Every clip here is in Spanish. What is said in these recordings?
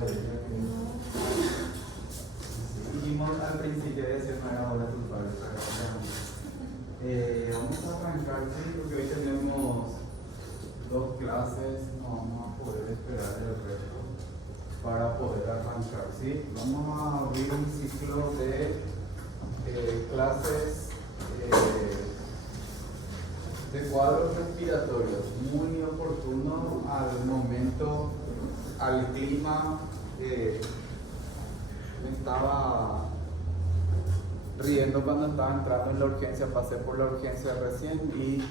derecha que dijimos al principio de decir no era hora culpable, vamos a arrancar, sí, porque hoy tenemos 2 clases, no vamos a poder esperar el resto para poder arrancar, ¿sí? Vamos a abrir un ciclo de clases de cuadros respiratorios, muy oportuno al momento, al clima. Me estaba riendo cuando estaba entrando en la urgencia, pasé por la urgencia recién y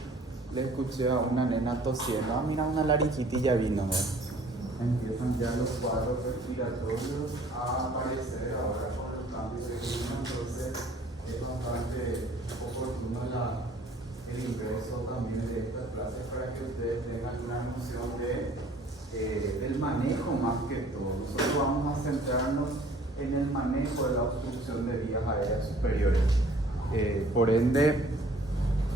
le escuché a una nena tosiendo. Ah, mira, una laringitis ya vino, ¿eh? Empiezan ya los cuadros respiratorios a aparecer ahora con los cambios de clima, entonces es bastante oportuno el ingreso también de estas clases para que ustedes tengan una noción del manejo más que todo. Nosotros vamos a centrarnos en el manejo de la obstrucción de vías aéreas superiores. Por ende,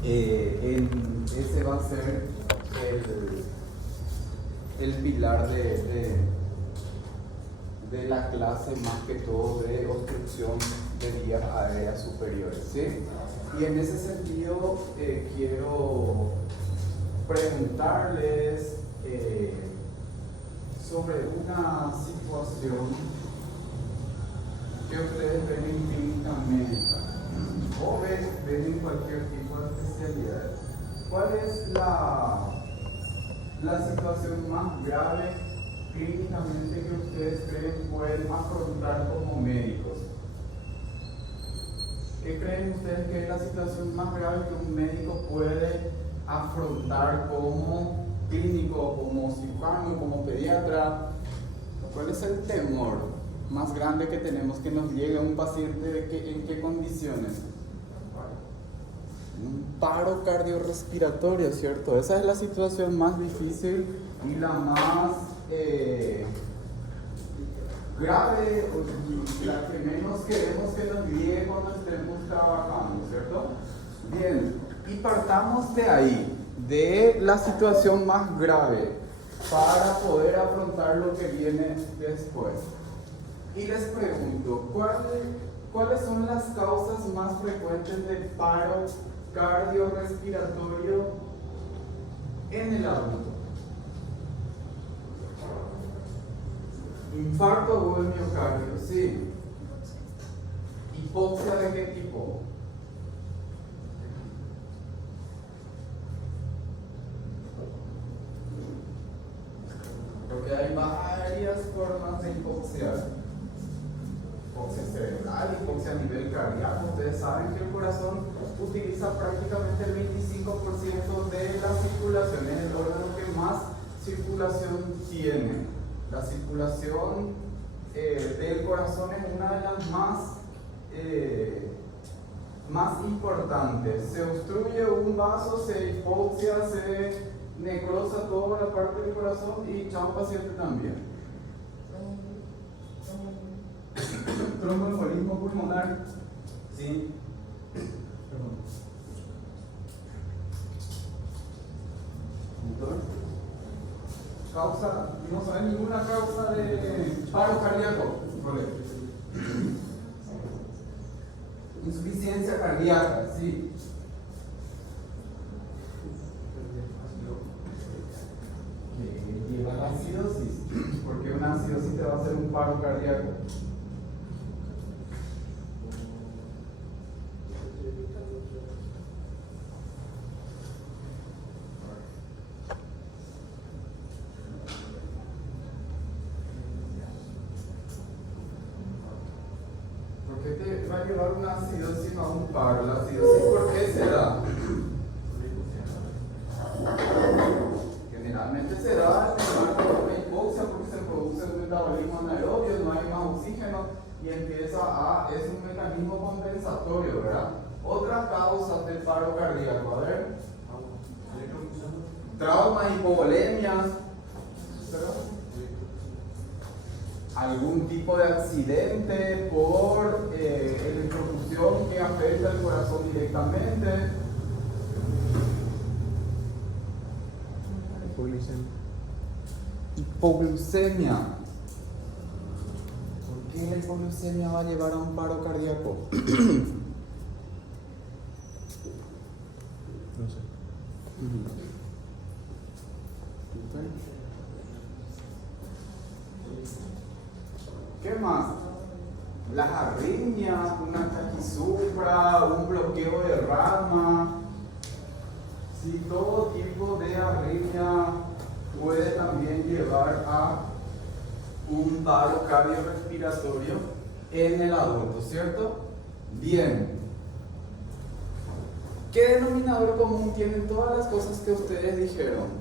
ese va a ser el pilar de la clase más que todo de obstrucción de vías aéreas superiores, ¿sí? Y en ese sentido quiero preguntarles sobre una situación que ustedes ven en clínica médica o ven en cualquier tipo de especialidad. ¿Cuál es la situación más grave clínicamente que ustedes creen pueden afrontar como médicos? ¿Qué creen ustedes que es la situación más grave que un médico puede afrontar como clínico, como cirujano, como pediatra? ¿Cuál es el temor más grande que tenemos que nos llegue a un paciente en qué condiciones? Un paro cardiorrespiratorio, ¿cierto? Esa es la situación más difícil y la más grave, y la que menos queremos que nos llegue cuando estemos trabajando, ¿cierto? Bien, y partamos de ahí, de la situación más grave, para poder afrontar lo que viene después. Y les pregunto, ¿cuáles son las causas más frecuentes de paro cardiorrespiratorio en el adulto? Infarto agudo del miocardio, sí. ¿Hipoxia de qué tipo? Porque hay varias formas de hipoxia. Hipoxia cerebral, hipoxia a nivel cardíaco. Ustedes saben que el corazón utiliza prácticamente el 25% de la circulación, es el órgano que más circulación tiene. La circulación del corazón es una de las más importantes. Se obstruye un vaso, se hipoxia, se necrosa toda la parte del corazón y chao paciente también. Tromboembolismo pulmonar, ¿sí? Perdón. Entonces, causa, no saben ninguna causa de paro cardíaco. Insuficiencia cardíaca, sí. Que lleva la acidosis, porque una acidosis te va a hacer un paro cardíaco. ¿Por qué te va a llevar una acidosis a un paro? ¿La acidosis por qué se da? Generalmente se da en la hipoxia porque se produce un metabolismo anaerobio, no hay más oxígeno y es un mecanismo compensatorio, ¿verdad? Otras causas del paro cardíaco, a ver. Traumas, hipovolemias, algún tipo de accidente por electrocución que afecta al corazón directamente. Hipoglucemia. qué la hipoglucemia va a llevar a un paro cardíaco? No sé. ¿Qué más? Las arritmias, una taquisufra, un bloqueo de rama. Sí, todo tipo de arritmia puede también llevar a un paro cardiorrespiratorio en el adulto, ¿cierto? Bien. ¿Qué denominador común tienen todas las cosas que ustedes dijeron?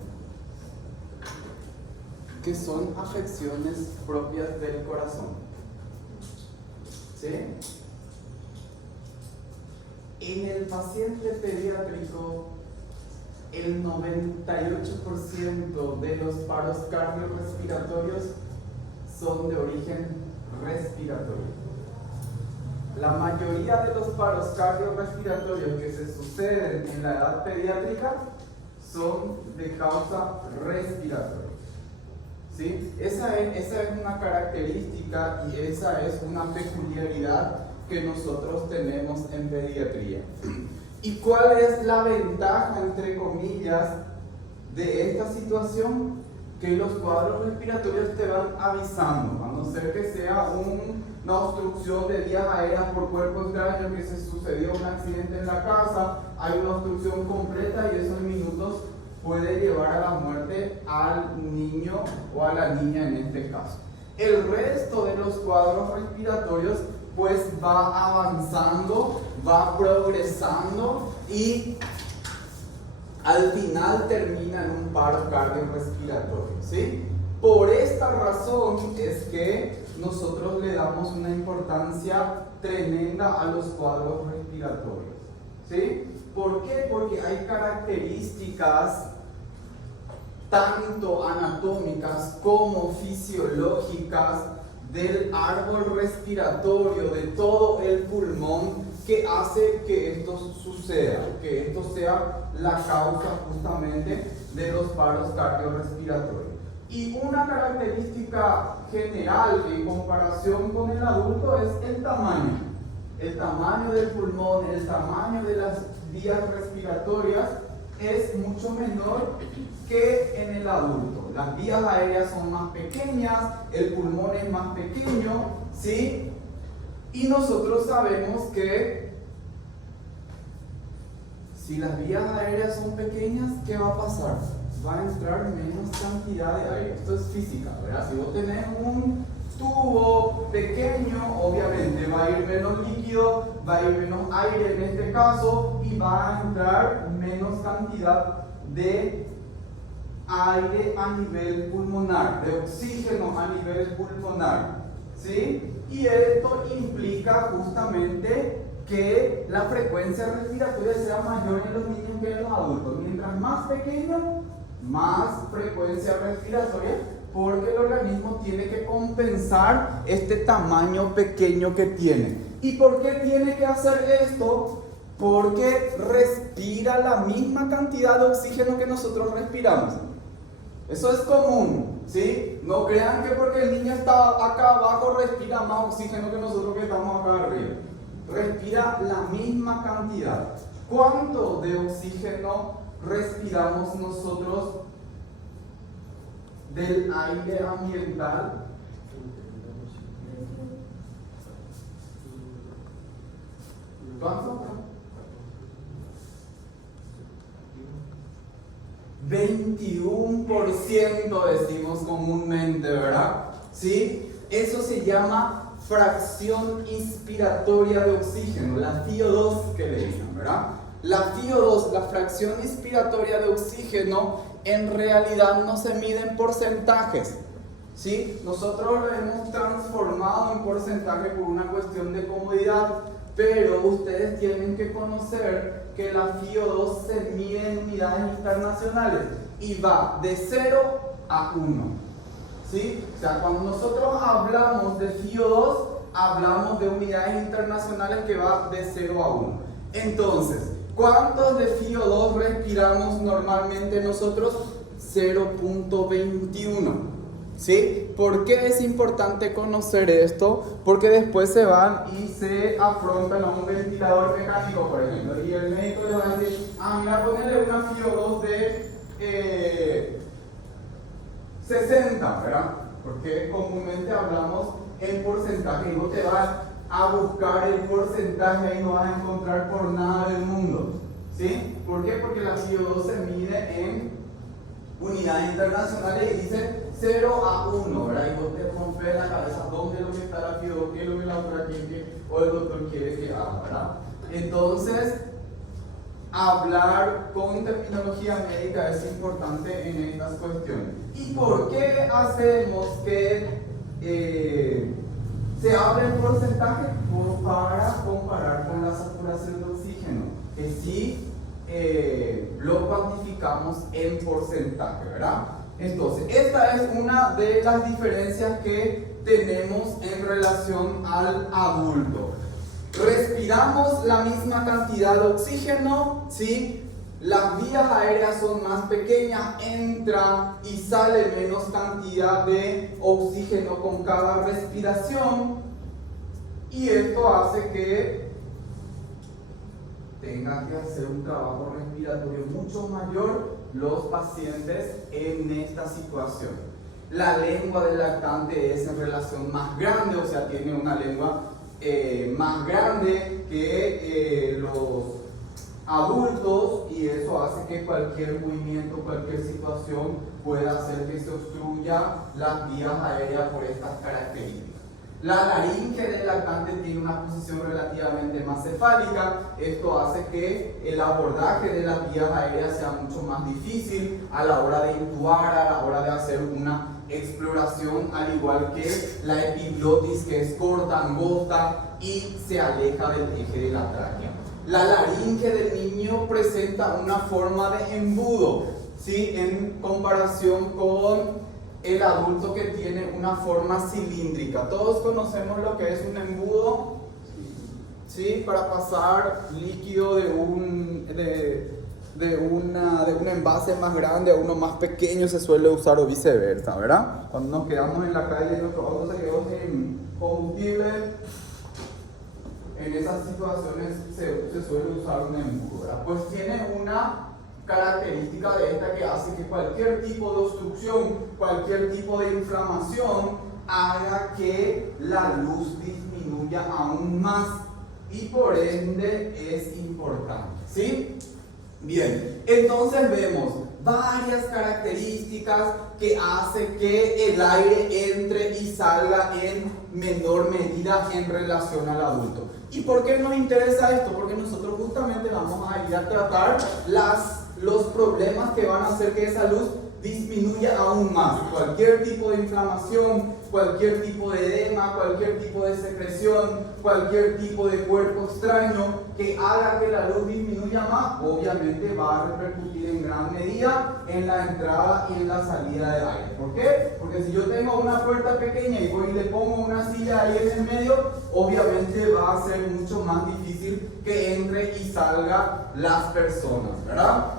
Que son afecciones propias del corazón. ¿Sí? En el paciente pediátrico, el 98% de los paros cardiorrespiratorios son de origen respiratorio. La mayoría de los paros cardiorrespiratorios que se suceden en la edad pediátrica son de causa respiratoria. ¿Sí? Esa es una característica y esa es una peculiaridad que nosotros tenemos en pediatría. ¿Y cuál es la ventaja, entre comillas, de esta situación? Que los cuadros respiratorios te van avisando, a no ser que sea una obstrucción de vías aéreas por cuerpo extraño, que se sucedió un accidente en la casa, hay una obstrucción completa y esos minutos puede llevar a la muerte al niño o a la niña en este caso. El resto de los cuadros respiratorios pues va avanzando, va progresando y al final termina en un paro cardiorrespiratorio, ¿sí? Por esta razón es que nosotros le damos una importancia tremenda a los cuadros respiratorios, ¿sí? ¿Por qué? Porque hay características tanto anatómicas como fisiológicas del árbol respiratorio, de todo el pulmón, que hace que esto suceda, que esto sea la causa justamente de los paros cardiorrespiratorios. Y una característica general en comparación con el adulto es el tamaño del pulmón, el tamaño de las vías respiratorias es mucho menor que en el adulto. Las vías aéreas son más pequeñas, el pulmón es más pequeño, ¿sí? Y nosotros sabemos que si las vías aéreas son pequeñas, ¿qué va a pasar? Va a entrar menos cantidad de aire. Esto es física, ¿verdad? Si vos tenés un tubo pequeño, obviamente va a ir menos líquido, va a ir menos aire en este caso y va a entrar menos cantidad de aire a nivel pulmonar, de oxígeno a nivel pulmonar, ¿sí? Y esto implica justamente que la frecuencia respiratoria sea mayor en los niños que en los adultos. Mientras más pequeño, más frecuencia respiratoria, porque el organismo tiene que compensar este tamaño pequeño que tiene. ¿Y por qué tiene que hacer esto? Porque respira la misma cantidad de oxígeno que nosotros respiramos. Eso es común, ¿sí? No crean que porque el niño está acá abajo respira más oxígeno que nosotros que estamos acá arriba. Respira la misma cantidad. ¿Cuánto de oxígeno respiramos nosotros del aire ambiental? ¿Cuánto? 21% decimos comúnmente, ¿verdad? ¿Sí? Eso se llama fracción inspiratoria de oxígeno, la FiO2 que le dicen, ¿verdad? La FiO2, la fracción inspiratoria de oxígeno, en realidad no se mide en porcentajes, ¿sí? Nosotros lo hemos transformado en porcentaje por una cuestión de comodidad, pero ustedes tienen que conocer que la FiO2 se mide en unidades internacionales y va de 0 a 1, ¿sí? O sea, cuando nosotros hablamos de FiO2, hablamos de unidades internacionales que va de 0 a 1. Entonces, ¿cuántos de FiO2 respiramos normalmente nosotros? 0.21, ¿sí? ¿por qué es importante conocer esto? Porque después se van y se afrontan a un ventilador mecánico, por ejemplo, y el médico le va a decir, mira, ponele una FiO2 de 60, ¿verdad? Porque comúnmente hablamos en porcentaje y vos te vas a buscar el porcentaje y no vas a encontrar por nada del mundo, ¿sí? ¿Por qué? Porque la FiO2 se mide en unidades internacionales y dice 0 a 1, ¿verdad? Y vos te rompes la cabeza dónde es lo que está la FiO2, qué es lo que la autora quiere o el doctor quiere que haga, ¿verdad? Entonces, hablar con terminología médica es importante en estas cuestiones. ¿Y por qué hacemos que se hable en porcentaje? Para comparar con la saturación de oxígeno, que sí lo cuantificamos en porcentaje, ¿verdad? Entonces, esta es una de las diferencias que tenemos en relación al adulto. Respiramos la misma cantidad de oxígeno, ¿sí? Las vías aéreas son más pequeñas, entra y sale menos cantidad de oxígeno con cada respiración, y esto hace que tengan que hacer un trabajo respiratorio mucho mayor los pacientes en esta situación. La lengua del lactante es en relación más grande, o sea, tiene una lengua más grande que los adultos, y eso hace que cualquier movimiento, cualquier situación pueda hacer que se obstruya las vías aéreas por estas características. La laringe del lactante tiene una posición relativamente más cefálica. Esto hace que el abordaje de las vías aéreas sea mucho más difícil a la hora de intubar, a la hora de hacer una exploración, al igual que la epiglotis, que es corta, angosta y se aleja del eje de la tráquea. La laringe del niño presenta una forma de embudo, ¿sí? En comparación con el adulto, que tiene una forma cilíndrica. Todos conocemos lo que es un embudo, ¿sí? Para pasar líquido de un envase más grande a uno más pequeño se suele usar, o viceversa, ¿verdad? Cuando nos quedamos en la calle y nuestro auto se quedó sin combustible, en esas situaciones se suele usar un embudo, ¿verdad? Pues tiene una característica de esta que hace que cualquier tipo de obstrucción, cualquier tipo de inflamación haga que la luz disminuya aún más, y por ende es importante, ¿sí? Bien, entonces vemos varias características que hacen que el aire entre y salga en menor medida en relación al adulto. ¿Y por qué nos interesa esto? Porque nosotros justamente vamos a ir a tratar los problemas que van a hacer que esa luz disminuya aún más. Cualquier tipo de inflamación, cualquier tipo de edema, cualquier tipo de secreción, cualquier tipo de cuerpo extraño que haga que la luz disminuya más, obviamente va a repercutir en gran medida en la entrada y en la salida de aire. ¿Por qué? Porque si yo tengo una puerta pequeña y voy y le pongo una silla ahí en el medio, obviamente va a ser mucho más difícil que entre y salga las personas, ¿verdad?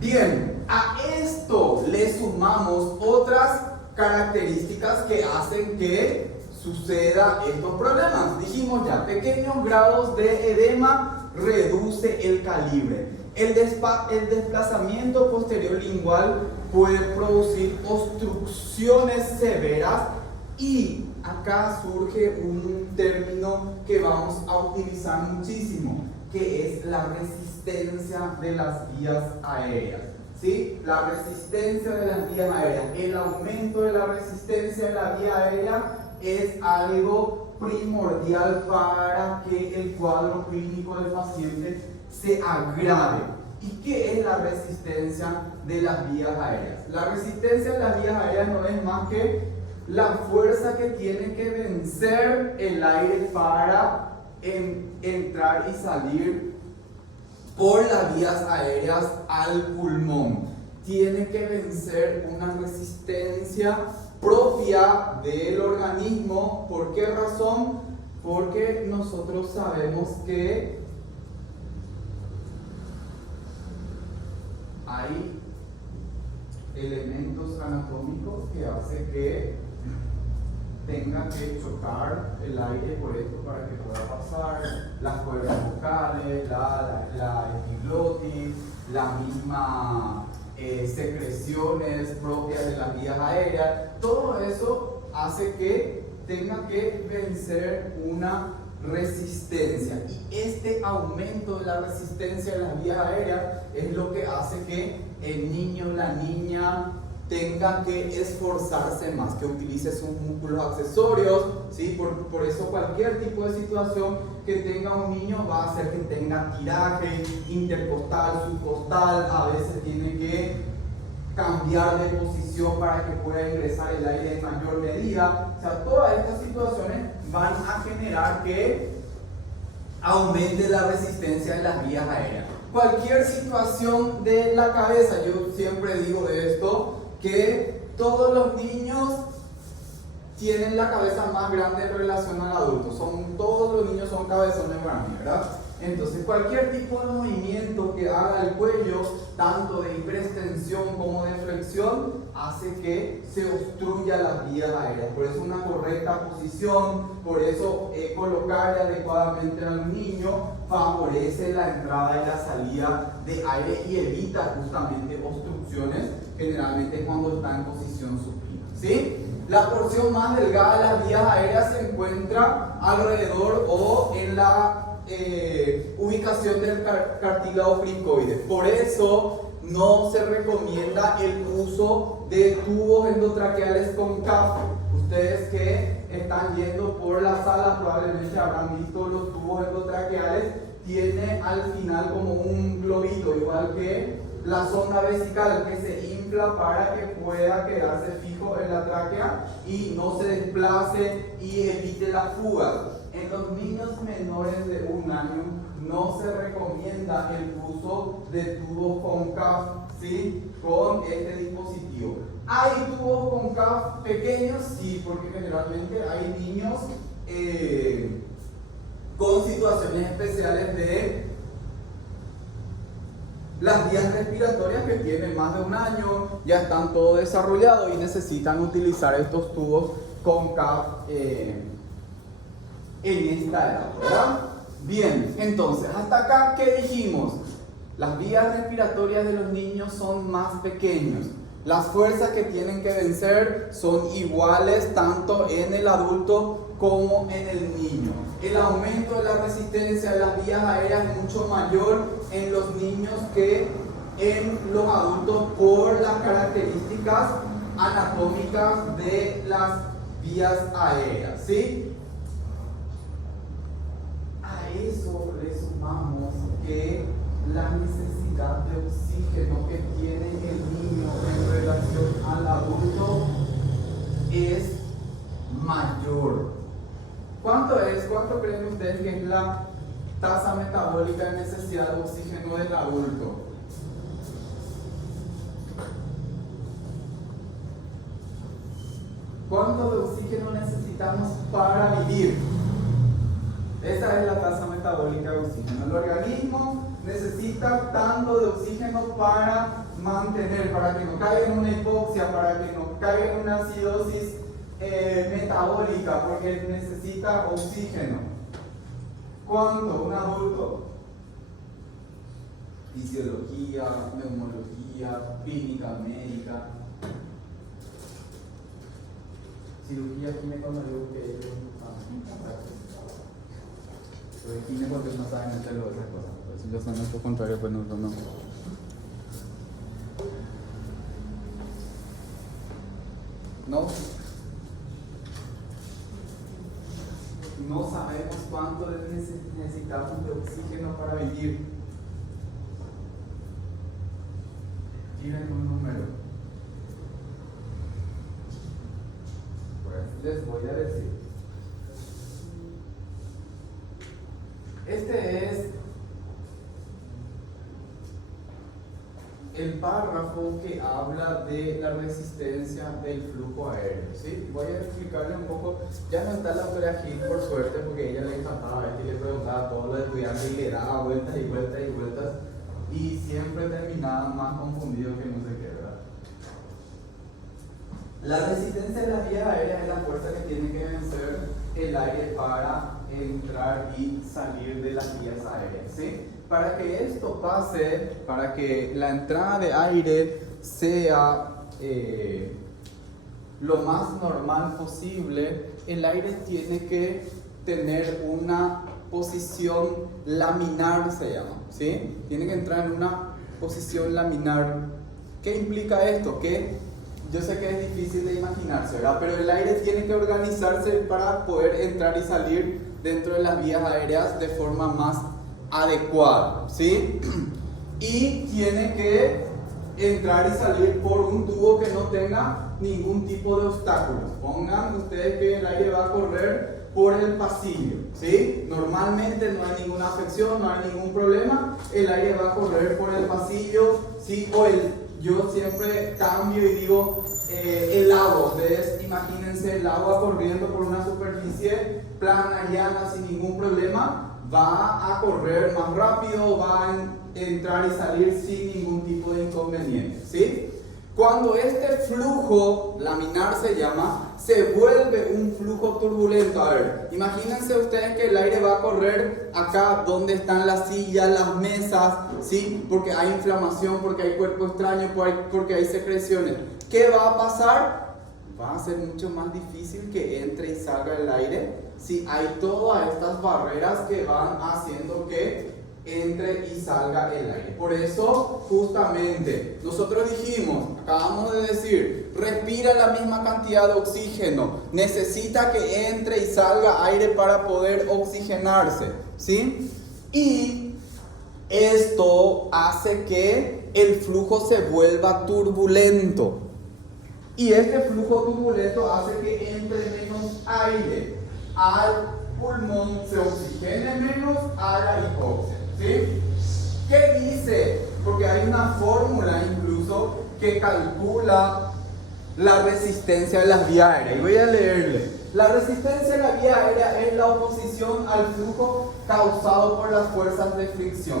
Bien, a esto le sumamos otras características que hacen que suceda estos problemas. Dijimos ya, pequeños grados de edema reduce el calibre. El desplazamiento posterior lingual puede producir obstrucciones severas, y acá surge un término que vamos a utilizar muchísimo, que es la resistencia de las vías aéreas, ¿sí? La resistencia de las vías aéreas, el aumento de la resistencia de la vía aérea es algo primordial para que el cuadro clínico del paciente se agrave. ¿Y qué es la resistencia de las vías aéreas? La resistencia de las vías aéreas no es más que la fuerza que tiene que vencer el aire para entrar y salir por las vías aéreas al pulmón. Tiene que vencer una resistencia propia del organismo. ¿Por qué razón? Porque nosotros sabemos que hay elementos anatómicos que hacen que tenga que chocar el aire por esto para que pueda pasar, las cuerdas vocales, la epiglotis, la misma secreciones propias de las vías aéreas. Todo eso hace que tenga que vencer una resistencia, y este aumento de la resistencia de las vías aéreas es lo que hace que el niño o la niña tenga que esforzarse más, que utilice sus músculos accesorios, ¿sí? Por eso cualquier tipo de situación que tenga un niño va a hacer que tenga tiraje intercostal, subcostal, a veces tiene que cambiar de posición para que pueda ingresar el aire en mayor medida. O sea, todas estas situaciones van a generar que aumente la resistencia de las vías aéreas. Cualquier situación de la cabeza, yo siempre digo esto, que todos los niños tienen la cabeza más grande en relación al adulto. Todos los niños son cabezones para mí, ¿verdad? Entonces cualquier tipo de movimiento que haga el cuello, tanto de hiperextensión como de flexión, hace que se obstruya las vías aéreas. Por eso una correcta posición, por eso colocarle adecuadamente al niño favorece la entrada y la salida de aire y evita justamente obstrucciones, generalmente cuando está en posición supina, ¿sí? La porción más delgada de las vías aéreas se encuentra alrededor o en la ubicación del cartílago cricoide. Por eso no se recomienda el uso de tubos endotraqueales con CAF. Ustedes que están yendo por la sala probablemente habrán visto los tubos endotraqueales. Tiene al final como un globito, igual que la sonda vesical, que se infla para que pueda quedarse fijo en la tráquea y no se desplace y evite la fuga. En los niños menores de 1 año no se recomienda el uso de tubos con CAF, ¿sí? Con este dispositivo. ¿Hay tubos con CAF pequeños? Sí, porque generalmente hay niños con situaciones especiales de las vías respiratorias que tienen más de 1 año, ya están todo desarrollados y necesitan utilizar estos tubos con CAF en esta edad, ¿verdad? Bien, entonces, hasta acá, ¿qué dijimos? Las vías respiratorias de los niños son más pequeños. Las fuerzas que tienen que vencer son iguales tanto en el adulto como en el niño. El aumento de la resistencia de las vías aéreas es mucho mayor en los niños que en los adultos por las características anatómicas de las vías aéreas, ¿sí? A eso le sumamos que la necesidad de oxígeno que tiene el niño en relación al adulto es mayor. ¿Cuánto es? ¿Cuánto creen ustedes que es la tasa metabólica de necesidad de oxígeno del adulto? ¿Cuánto de oxígeno necesitamos para vivir? Esa es la tasa metabólica de oxígeno. El organismo necesita tanto de oxígeno para mantener, para que no caiga en una hipoxia, para que no caiga en una acidosis metabólica, porque necesita oxígeno. ¿Cuánto? Un adulto. Fisiología, neumología, clínica médica, cirugía química, no digo que ellos pero química porque no saben hacer otras cosas. Si ellos son lo contrario, pues nosotros no. No sabemos cuánto necesitamos de oxígeno para vivir. Tienen un número. Pues les voy a decir. Este es el párrafo que habla de la resistencia del flujo aéreo, ¿sí? Voy a explicarle un poco. Ya no está la doctora Gil, por suerte, porque ella le encantaba, que le preguntaba a todos los estudiantes y le daba vueltas y vueltas y vueltas, y siempre terminaban más confundidos que no sé qué, ¿verdad? La resistencia de las vías aéreas es la fuerza que tiene que vencer el aire para entrar y salir de las vías aéreas, ¿sí? Para que esto pase, para que la entrada de aire sea lo más normal posible, el aire tiene que tener una posición laminar, se llama, ¿sí? Tiene que entrar en una posición laminar. ¿Qué implica esto? Que yo sé que es difícil de imaginarse, ¿verdad? Pero el aire tiene que organizarse para poder entrar y salir dentro de las vías aéreas de forma más adecuada, ¿sí? Y tiene que entrar y salir por un tubo que no tenga ningún tipo de obstáculos. Pongan ustedes que el aire va a correr por el pasillo, ¿sí? Normalmente no hay ninguna afección, no hay ningún problema, el aire va a correr por el pasillo, ¿sí? Yo siempre cambio y digo el agua. Ustedes imagínense el agua corriendo por una superficie plana, llana, sin ningún problema, va a correr más rápido, va a entrar y salir sin ningún tipo de inconveniente, ¿sí? Cuando este flujo laminar se llama, se vuelve un flujo turbulento. A ver, imagínense ustedes que el aire va a correr acá donde están las sillas, las mesas, ¿sí? Porque hay inflamación, porque hay cuerpo extraño, porque hay secreciones. ¿Qué va a pasar? Va a ser mucho más difícil que entre y salga el aire si hay todas estas barreras que van haciendo que entre y salga el aire. Por eso, justamente, nosotros dijimos, acabamos de decir, respira la misma cantidad de oxígeno, necesita que entre y salga aire para poder oxigenarse, ¿sí? Y esto hace que el flujo se vuelva turbulento. Y este flujo turbulento hace que entre menos aire al pulmón, se oxigene menos a la hipóxia, ¿sí? ¿Qué dice? Porque hay una fórmula incluso que calcula la resistencia de las vías aéreas. Y voy a leerle. La resistencia de la vía aérea es la oposición al flujo causado por las fuerzas de fricción.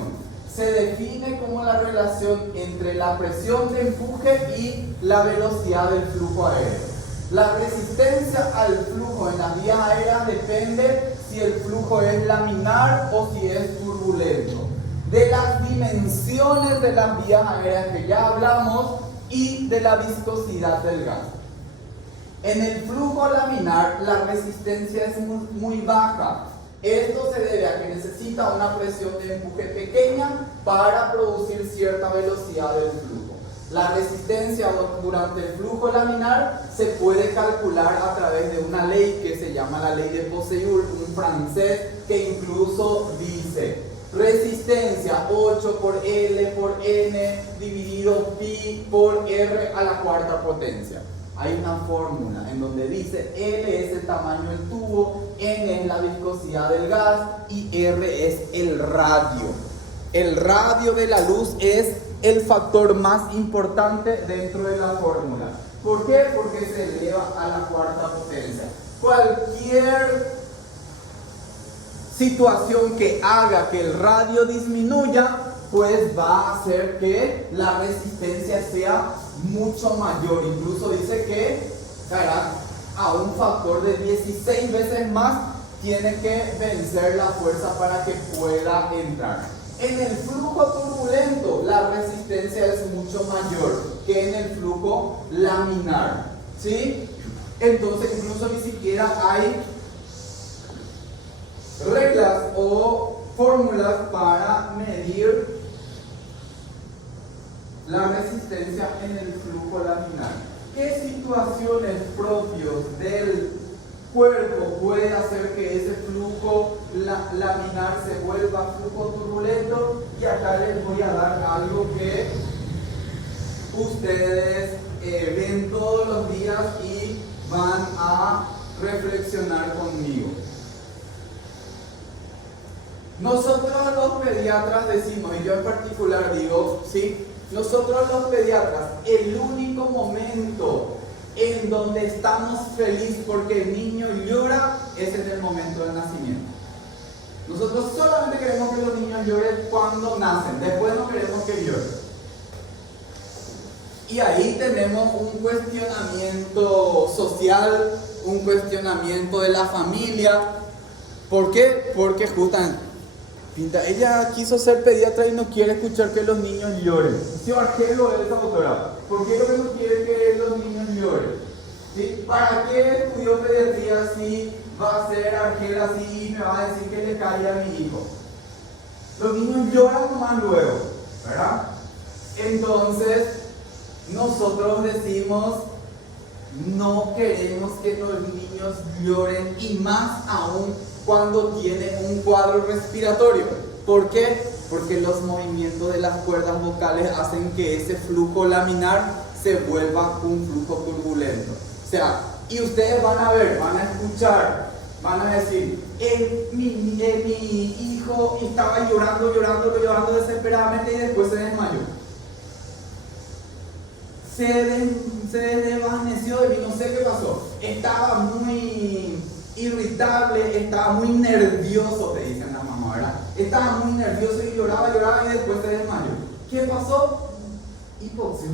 Se define como la relación entre la presión de empuje y la velocidad del flujo aéreo. La resistencia al flujo en las vías aéreas depende si el flujo es laminar o si es turbulento. De las dimensiones de las vías aéreas que ya hablamos y de la viscosidad del gas. En el flujo laminar la resistencia es muy baja. Esto se debe a que necesita una presión de empuje pequeña para producir cierta velocidad del flujo. La resistencia durante el flujo laminar se puede calcular a través de una ley que se llama la ley de Poiseuille, un francés que incluso dice resistencia 8 por L por N dividido pi por R a la cuarta potencia. Hay una fórmula en donde dice L es el tamaño del tubo, N es la viscosidad del gas y R es el radio. El radio de la luz es el factor más importante dentro de la fórmula. ¿Por qué? Porque se eleva a la cuarta potencia. Cualquier situación que haga que el radio disminuya, pues va a hacer que la resistencia sea mucho mayor. Incluso dice que a un factor de 16 veces más tiene que vencer la fuerza para que pueda entrar. En el flujo turbulento la resistencia es mucho mayor que en el flujo laminar, ¿sí? Entonces incluso ni siquiera hay reglas o fórmulas para medir la resistencia en el flujo laminar. ¿Qué situaciones propios del cuerpo puede hacer que ese flujo laminar se vuelva flujo turbulento? Y acá les voy a dar algo que ustedes ven todos los días y van a reflexionar conmigo. Nosotros los pediatras decimos, y yo en particular digo, ¿sí? Nosotros los pediatras, el único momento en donde estamos felices porque el niño llora es en el momento del nacimiento. Nosotros solamente queremos que los niños lloren cuando nacen, después no queremos que lloren. Y ahí tenemos un cuestionamiento social, un cuestionamiento de la familia. ¿Por qué? Porque justamente ella quiso ser pediatra y no quiere escuchar que los niños lloren. ¿Sí, Argelo es esa autora? ¿Por qué no quiere que los niños lloren? ¿Sí? ¿Para qué estudió pediatría si va a ser Argela así y me va a decir que le cae a mi hijo? Los niños lloran nomás luego, ¿verdad? Entonces, nosotros decimos, no queremos que los niños lloren, y más aún cuando tienen un cuadro respiratorio. ¿Por qué? Porque los movimientos de las cuerdas vocales hacen que ese flujo laminar se vuelva un flujo turbulento. O sea, y ustedes van a ver, van a escuchar, van a decir, mi hijo estaba llorando desesperadamente y después se desmayó. Se desvaneció de mí, no sé qué pasó. Estaba muy irritable, estaba muy nervioso, te dicen las mamás, ¿verdad? Estaba muy nervioso y lloraba y después se desmayó. ¿Qué pasó? Hipoxia.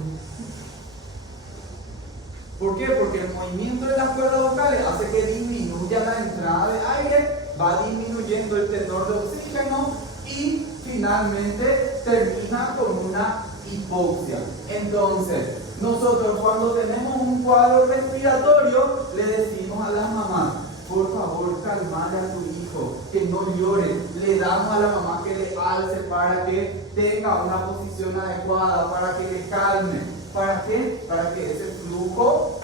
¿Por qué? Porque el movimiento de las cuerdas vocales hace que disminuya la entrada de aire, va disminuyendo el tenor de oxígeno y finalmente termina con una hipoxia. Entonces, nosotros cuando tenemos un cuadro respiratorio le decimos a las mamás, por favor calmale a tu hijo, que no llore. Le damos a la mamá que le alce para que tenga una posición adecuada, para que le calme. ¿Para qué? Para que ese flujo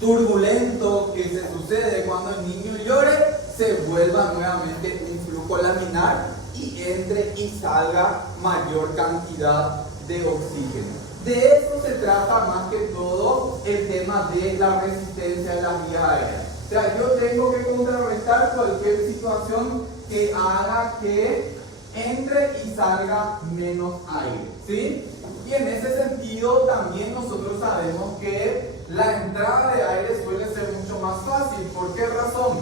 turbulento que se sucede cuando el niño llore se vuelva nuevamente un flujo laminar y entre y salga mayor cantidad de oxígeno. De eso se trata más que todo el tema de la resistencia de las vías aéreas. O sea, yo tengo que contrarrestar cualquier situación que haga que entre y salga menos aire, ¿sí? Y en ese sentido también nosotros sabemos que la entrada de aire suele ser mucho más fácil. ¿Por qué razón?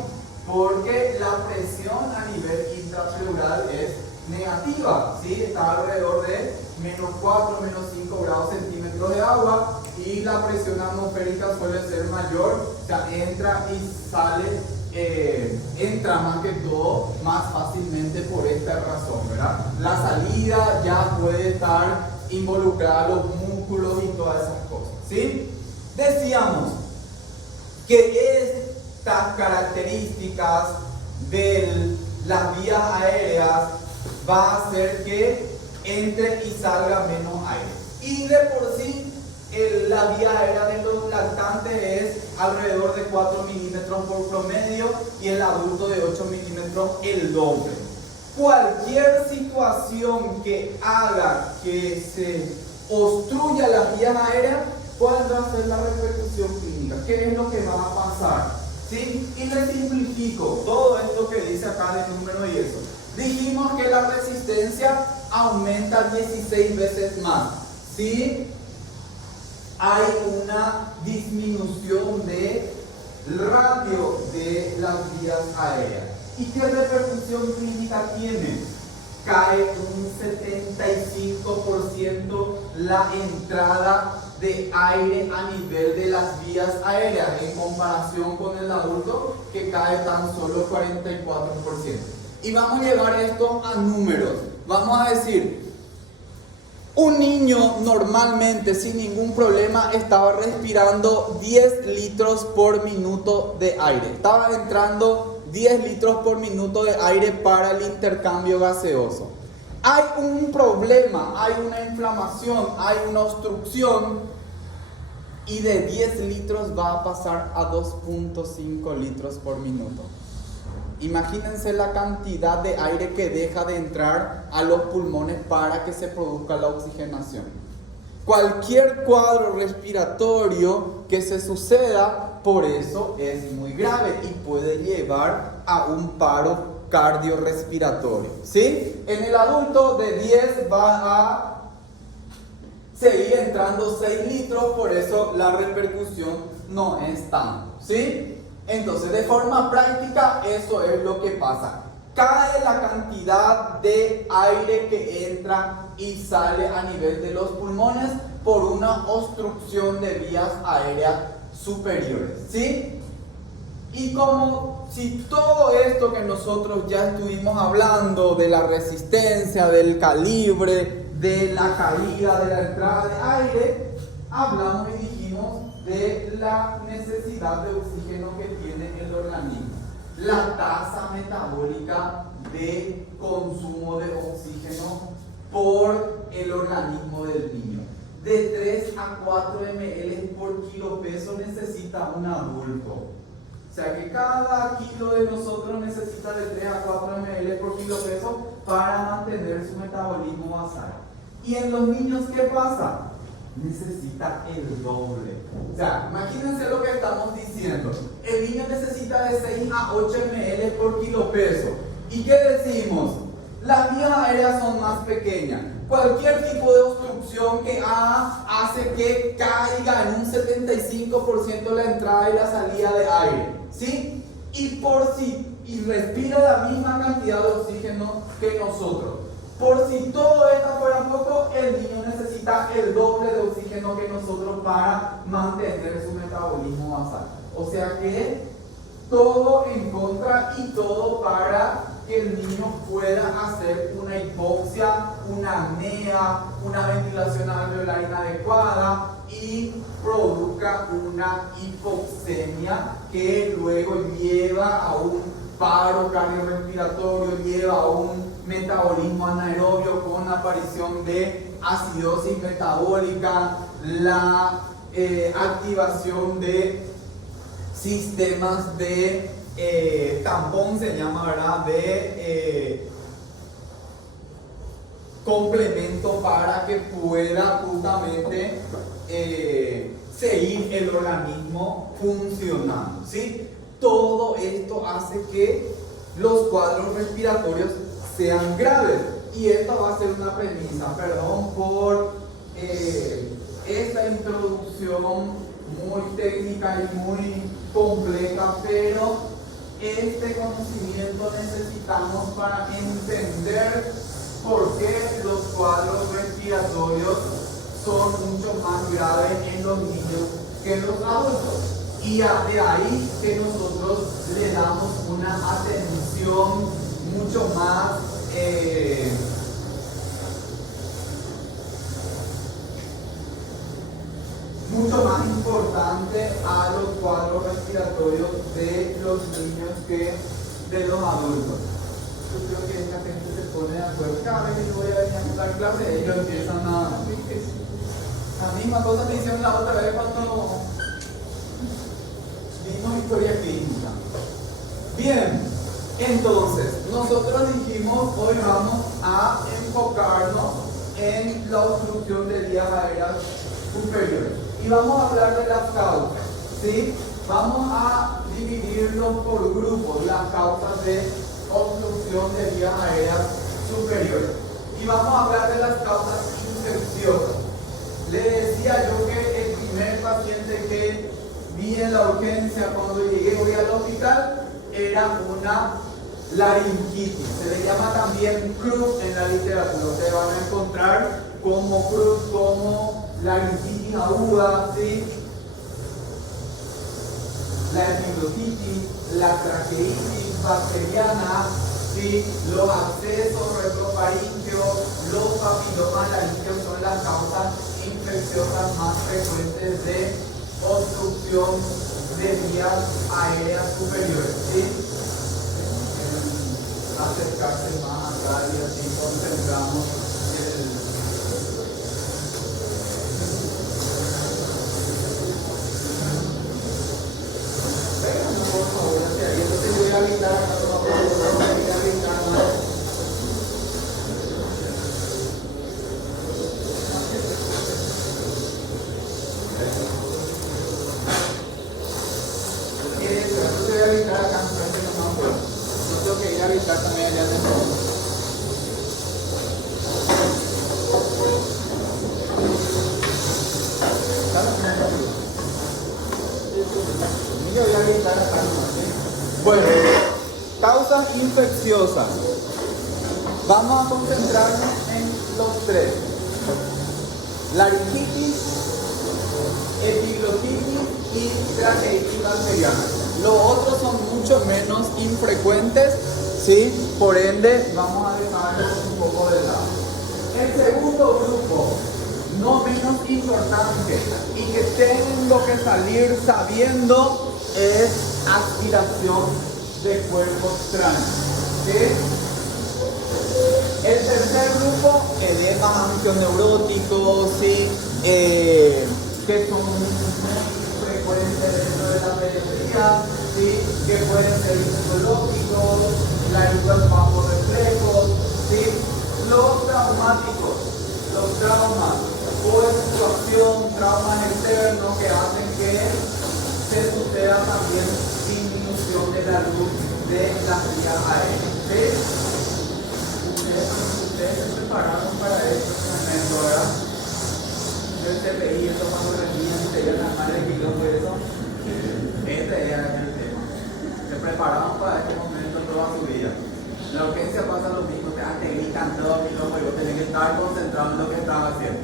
Porque la presión a nivel intrapleural es negativa, ¿sí? Está alrededor de -4, -5 grados centímetros de agua, y la presión atmosférica suele ser mayor, o sea, entra y sale, entra más que todo más fácilmente por esta razón, ¿verdad? La salida ya puede estar involucrada los músculos y todas esas cosas, ¿sí? Decíamos que estas características de las vías aéreas va a hacer que entre y salga menos aire. Y de por sí, la vía aérea de los lactantes es alrededor de 4 milímetros por promedio y el adulto de 8 milímetros el doble. Cualquier situación que haga que se obstruya las vías aéreas, ¿cuál va a ser la repercusión clínica? ¿Qué es lo que va a pasar? ¿Sí? Y les simplifico todo esto que dice acá de número y eso. Dijimos que la resistencia aumenta 16 veces más. ¿Sí? Hay una disminución del radio de las vías aéreas. ¿Y qué repercusión clínica tiene? Cae un 75% la entrada de aire a nivel de las vías aéreas en comparación con el adulto, que cae tan solo 44%. Y vamos a llevar esto a números. Vamos a decir, un niño normalmente sin ningún problema estaba respirando 10 litros por minuto de aire. Estaba entrando 10 litros por minuto de aire para el intercambio gaseoso. Hay un problema, hay una inflamación, hay una obstrucción, y de 10 litros va a pasar a 2.5 litros por minuto. Imagínense la cantidad de aire que deja de entrar a los pulmones para que se produzca la oxigenación. Cualquier cuadro respiratorio que se suceda, por eso es muy grave y puede llevar a un paro cardiorrespiratorio, ¿sí? En el adulto de 10 va a seguir entrando 6 litros, por eso la repercusión no es tanto, ¿sí? Entonces, de forma práctica, eso es lo que pasa. Cae la cantidad de aire que entra y sale a nivel de los pulmones, por una obstrucción de vías aéreas superiores, ¿sí? Y como si todo esto que nosotros ya estuvimos hablando, de la resistencia, del calibre, de la caída, de la entrada de aire, hablamos y dijimos de la necesidad de oxígeno que tiene el organismo, la tasa metabólica de consumo de oxígeno por el organismo del niño. De 3 a 4 ml por kilo peso necesita un adulto. O sea que cada kilo de nosotros necesita de 3 a 4 ml por kilo peso para mantener su metabolismo basal. ¿Y en los niños qué pasa? Necesita el doble. O sea, imagínense lo que estamos diciendo. El niño necesita de 6 a 8 ml por kilo peso. ¿Y qué decimos? Las vías aéreas son más pequeñas. Cualquier tipo de obstrucción que haga hace que caiga en un 75% la entrada y la salida de aire, ¿sí? Y respira la misma cantidad de oxígeno que nosotros. Por si todo esto fuera poco, el niño necesita el doble de oxígeno que nosotros para mantener su metabolismo basal. O sea que todo en contra y todo para que el niño pueda hacer una hipoxia, una apnea, una ventilación alveolar inadecuada y produzca una hipoxemia que luego lleva a un paro cardiorrespiratorio, lleva a un metabolismo anaerobio con aparición de acidosis metabólica, la activación de sistemas de tampón, se llama, ¿verdad?, de complemento para que pueda justamente seguir el organismo funcionando, ¿sí? Todo esto hace que los cuadros respiratorios sean graves. Y esta va a ser una premisa, perdón por esta introducción muy técnica y muy compleja, pero este conocimiento necesitamos para entender por qué los cuadros respiratorios son mucho más graves en los niños que en los adultos. Y de ahí que nosotros le damos una atención mucho más importante a los cuadros respiratorios de los niños que de los adultos. Yo creo que esta gente se pone de acuerdo. Cada vez que yo voy a venir a dar clase, ellos empiezan la misma cosa que hicieron la otra vez cuando vimos historia clínica. Bien, entonces, nosotros dijimos, hoy vamos a enfocarnos en la obstrucción de vías aéreas superiores. Y vamos a hablar de las causas, ¿sí? Vamos a dividirlos por grupos, las causas de obstrucción de vías aéreas superiores. Y vamos a hablar de las causas infecciosas. Le decía yo que el primer paciente que vi en la urgencia cuando llegué hoy al hospital era una laringitis. Se le llama también CRUD en la literatura. Ustedes van a encontrar como CRUD, como laringitis aguda, ¿sí? La epiglotitis, la traqueitis bacteriana, ¿sí? Los abscesos retrofaríngeos, los papilomas laringeos son las causas infecciosas más frecuentes de obstrucción de vías aéreas superiores, ¿sí? Acercarse más acá y así concentramos el... Por favor, hacia ahí. Entonces yo voy a gritar acá, voy a gritar más. Entonces voy a gritar acá enfrente nomás, pues. No tengo que ir a gritar también allá adentro. Yo voy a gritar acá nomás, ¿sí? Bueno, causas infecciosas. Vamos a concentrarnos en los tres. laringitis, epiglotitis y tracheitis bacteriana. Los otros son mucho menos infrecuentes, ¿sí? Por ende, vamos a dejarlo un poco de lado. El segundo grupo, no menos importante y que tengo que salir sabiendo, es aspiración de cuerpo extraño. ¿Sí? El tercer grupo, edemas ansioneuróticos, ¿sí? Que son muy frecuentes dentro de la pediatría, ¿sí? Que pueden ser histológicos, laringoespasmos reflejos, ¿sí? Los traumáticos, los traumas, coexploración, traumas externos que hacen que se suceda también disminución de la luz de las vías aéreas. ¿Sí? Ustedes se prepararon para este momento, ¿verdad? El CPI, eso cuando recién se iban a armar el quilombo y eso. Ese era el tema. Se prepararon para este momento toda su vida. En la urgencia pasa lo mismo, te gritan todo quilombo y vos tenés que estar concentrado en lo que estás haciendo.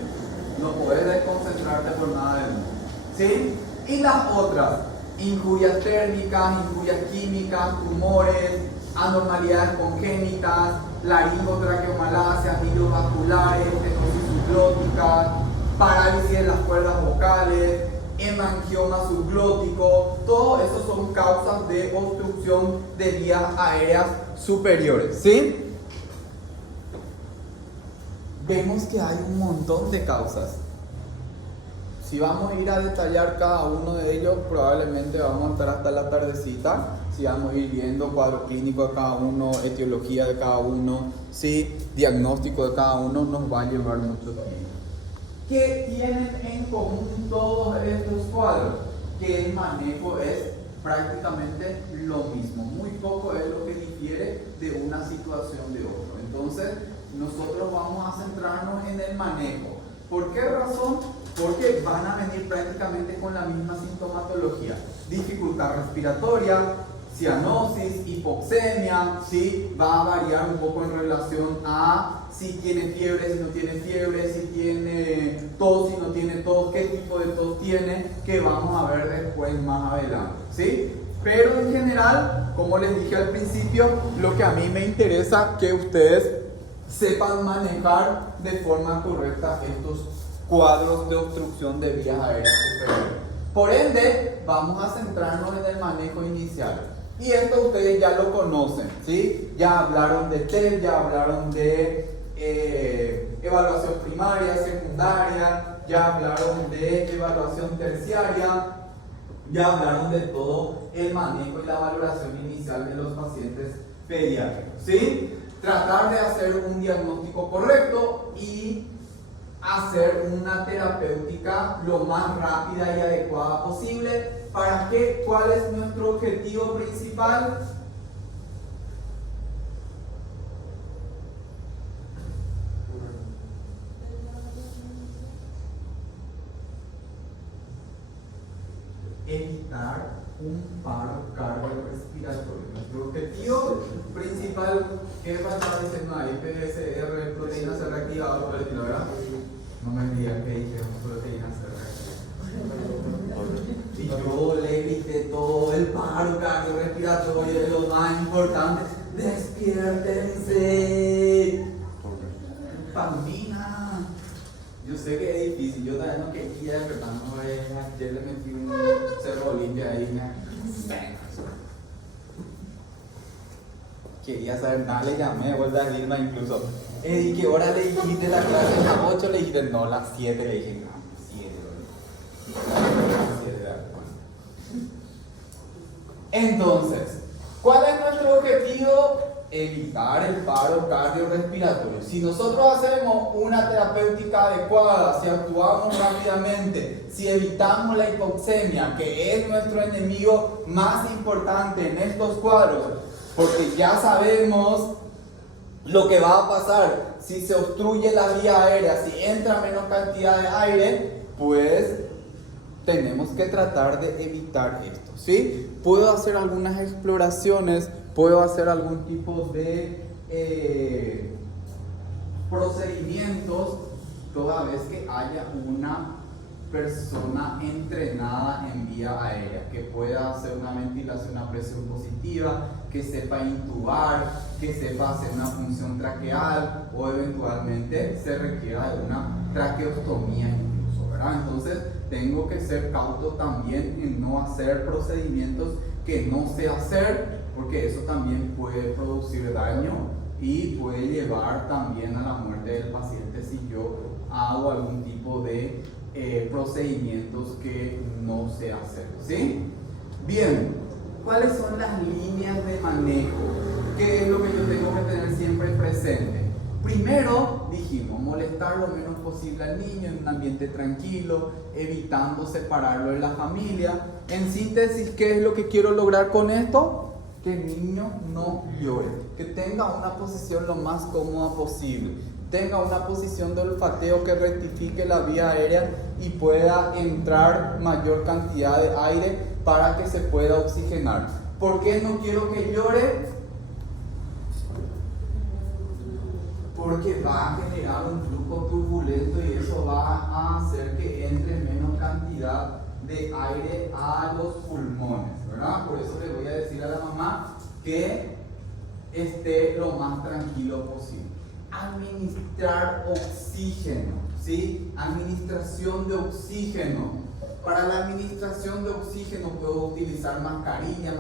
No puedes desconcentrarte por nada del mundo. ¿Sí? Y las otras, injurias térmicas, injurias químicas, tumores, anormalidades congénitas, laringotraqueomalacia, virus vasculares, estenosis subglótica, parálisis de las cuerdas vocales, hemangioma subglótico, todo eso son causas de obstrucción de vías aéreas superiores. ¿Sí? Vemos que hay un montón de causas. Si vamos a ir a detallar cada uno de ellos, probablemente vamos a estar hasta la tardecita. Si vamos a ir viendo cuadro clínico de cada uno, etiología de cada uno, ¿sí? Diagnóstico de cada uno, nos va a llevar mucho tiempo. ¿Qué tienen en común todos estos cuadros? Que el manejo es prácticamente lo mismo. Muy poco es lo que difiere de una situación de otra. Entonces, nosotros vamos a centrarnos en el manejo. ¿Por qué razón? Porque van a venir prácticamente con la misma sintomatología. Dificultad respiratoria, cianosis, hipoxemia, ¿sí? Va a variar un poco en relación a si tiene fiebre, si no tiene fiebre, si tiene tos, si no tiene tos, qué tipo de tos tiene, que vamos a ver después más adelante, ¿sí? Pero en general, como les dije al principio, lo que a mí me interesa que ustedes sepan manejar de forma correcta estos cuadros de obstrucción de vías aéreas superiores. Por ende, vamos a centrarnos en el manejo inicial. Y esto ustedes ya lo conocen, ¿sí? Ya hablaron de TEL, ya hablaron de evaluación primaria, secundaria, ya hablaron de evaluación terciaria, ya hablaron de todo el manejo y la valoración inicial de los pacientes pediátricos, ¿sí? Tratar de hacer un diagnóstico correcto y hacer una terapéutica lo más rápida y adecuada posible. ¿Para qué? ¿Cuál es nuestro objetivo principal? Evitar un paro cardiorrespiratorio. Nuestro objetivo principal, ¿qué va a estar diciendo ahí? PSR, proteína C reactivada, ¿verdad? No me digan que dijimos proteína C reactivada. Y yo le grité todo el paro cardiorrespiratorio, es lo más importante. ¡Despiértense! Pambina. Yo sé que es difícil, yo también no quería, de verdad, no es. Ayer le metí un cerro limpio ahí, quería saber nada, le llamé, vuelta a Lima incluso. ¿Y qué hora le dijiste la clase? ¿A las 8 le dijiste? No, las 7 le dije, no, 7. Entonces, ¿cuál es nuestro objetivo? Evitar el paro cardiorrespiratorio. Si nosotros hacemos una terapéutica adecuada, si actuamos rápidamente, si evitamos la hipoxemia, que es nuestro enemigo más importante en estos cuadros, porque ya sabemos lo que va a pasar si se obstruye la vía aérea, si entra menos cantidad de aire, pues tenemos que tratar de evitar esto, ¿sí? Puedo hacer algunas exploraciones, puedo hacer algún tipo de procedimientos toda vez que haya una persona entrenada en vía aérea, que pueda hacer una ventilación a presión positiva, que sepa intubar, que sepa hacer una función traqueal o eventualmente se requiera de una traqueostomía incluso, ¿verdad? Entonces tengo que ser cauto también en no hacer procedimientos que no sé hacer, porque eso también puede producir daño y puede llevar también a la muerte del paciente si yo hago algún tipo de procedimientos que no sé hacer, ¿sí? Bien, ¿cuáles son las líneas de manejo? ¿Qué es lo que yo tengo que tener siempre presente? Primero, dijimos, molestar lo menos posible al niño en un ambiente tranquilo, evitando separarlo de la familia. En síntesis, ¿qué es lo que quiero lograr con esto? Que el niño no llore, que tenga una posición lo más cómoda posible, tenga una posición de olfateo que rectifique la vía aérea y pueda entrar mayor cantidad de aire para que se pueda oxigenar. ¿Por qué no quiero que llore? Porque va a generar un flujo turbulento y eso va a hacer que entre menos cantidad de aire a los pulmones, ¿verdad? Por eso le voy a decir a la mamá que esté lo más tranquilo posible. Administrar oxígeno, ¿sí? Administración de oxígeno. Para la administración de oxígeno puedo utilizar mascarilla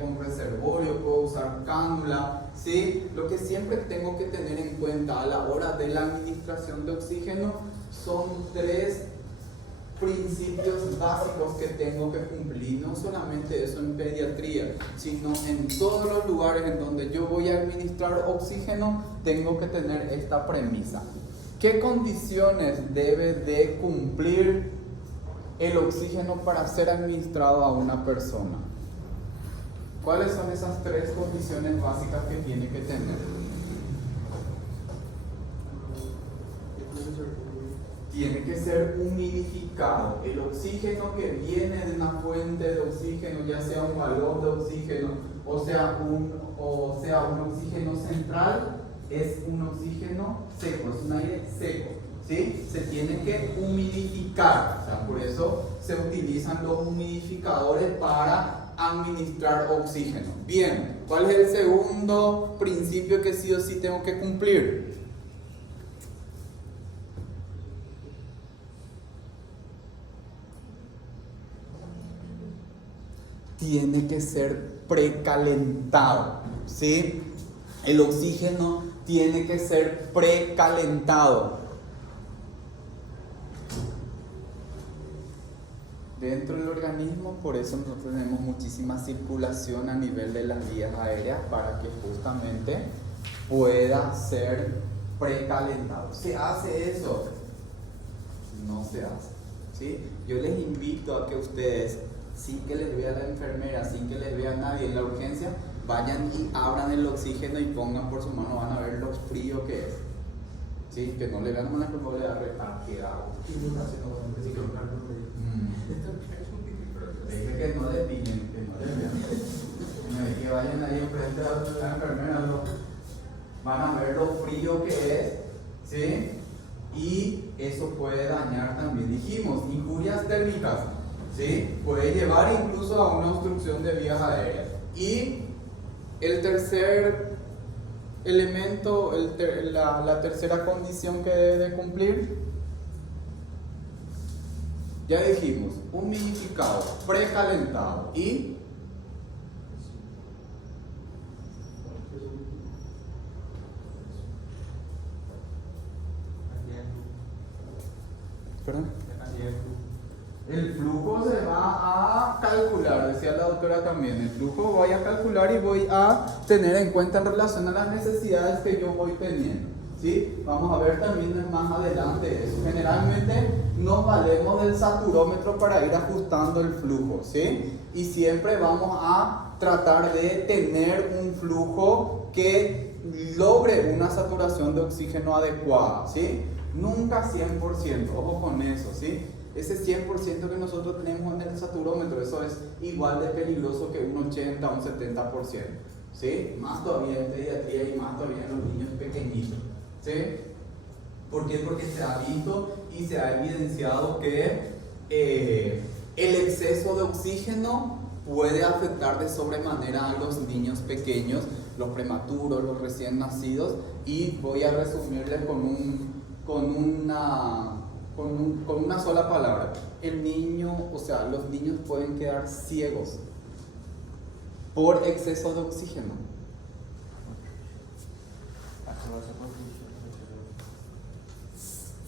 con reservorio, puedo usar cánula, ¿sí? Lo que siempre tengo que tener en cuenta a la hora de la administración de oxígeno son 3 principios básicos que tengo que cumplir. No solamente eso en pediatría, sino en todos los lugares en donde yo voy a administrar oxígeno, tengo que tener esta premisa. ¿Qué condiciones debe de cumplir el oxígeno para ser administrado a una persona? ¿Cuáles son esas 3 condiciones básicas que tiene que tener? Tiene que ser humidificado. El oxígeno que viene de una fuente de oxígeno, ya sea un balón de oxígeno o sea un oxígeno central, es un oxígeno seco, es un aire seco, ¿sí? Se tiene que humidificar, o sea, por eso se utilizan los humidificadores para administrar oxígeno. Bien, ¿cuál es el segundo principio que sí o sí tengo que cumplir? Tiene que ser precalentado, ¿sí? El oxígeno tiene que ser precalentado. Dentro del organismo, por eso nosotros tenemos muchísima circulación a nivel de las vías aéreas para que justamente pueda ser precalentado. ¿Se hace eso? No se hace, ¿sí? Yo les invito a que ustedes, sin que les vea la enfermera, sin que les vea nadie en la urgencia, vayan y abran el oxígeno y pongan por su mano, van a ver lo frío que es, ¿sí? Que no le vean una como le da reparqueado. Dije que no le pillen, que no le vean. Que vayan ahí enfrente a la enfermera, van a ver lo frío que es, ¿sí? Y eso puede dañar también, dijimos, injurias térmicas, ¿sí? Puede llevar incluso a una obstrucción de vías aéreas. Y el tercer elemento, la tercera condición que debe de cumplir, ya dijimos, humidificado, precalentado y ¿perdón? El flujo se va a calcular, decía la doctora también. El flujo voy a calcular y voy a tener en cuenta en relación a las necesidades que yo voy teniendo, ¿sí? Vamos a ver también más adelante eso. Generalmente nos valemos del saturómetro para ir ajustando el flujo, ¿sí? Y siempre vamos a tratar de tener un flujo que logre una saturación de oxígeno adecuada, ¿sí? Nunca 100%, ojo con eso, ¿sí? Ese 100% que nosotros tenemos en el saturómetro, eso es igual de peligroso que un 80 o un 70%, ¿sí? Más todavía en pediatría y más todavía en los niños pequeñitos, ¿sí? ¿Por qué? Porque se ha visto y se ha evidenciado que el exceso de oxígeno puede afectar de sobremanera a los niños pequeños, los prematuros, los recién nacidos, y voy a resumirles con una sola palabra. El niño, o sea, los niños pueden quedar ciegos por exceso de oxígeno.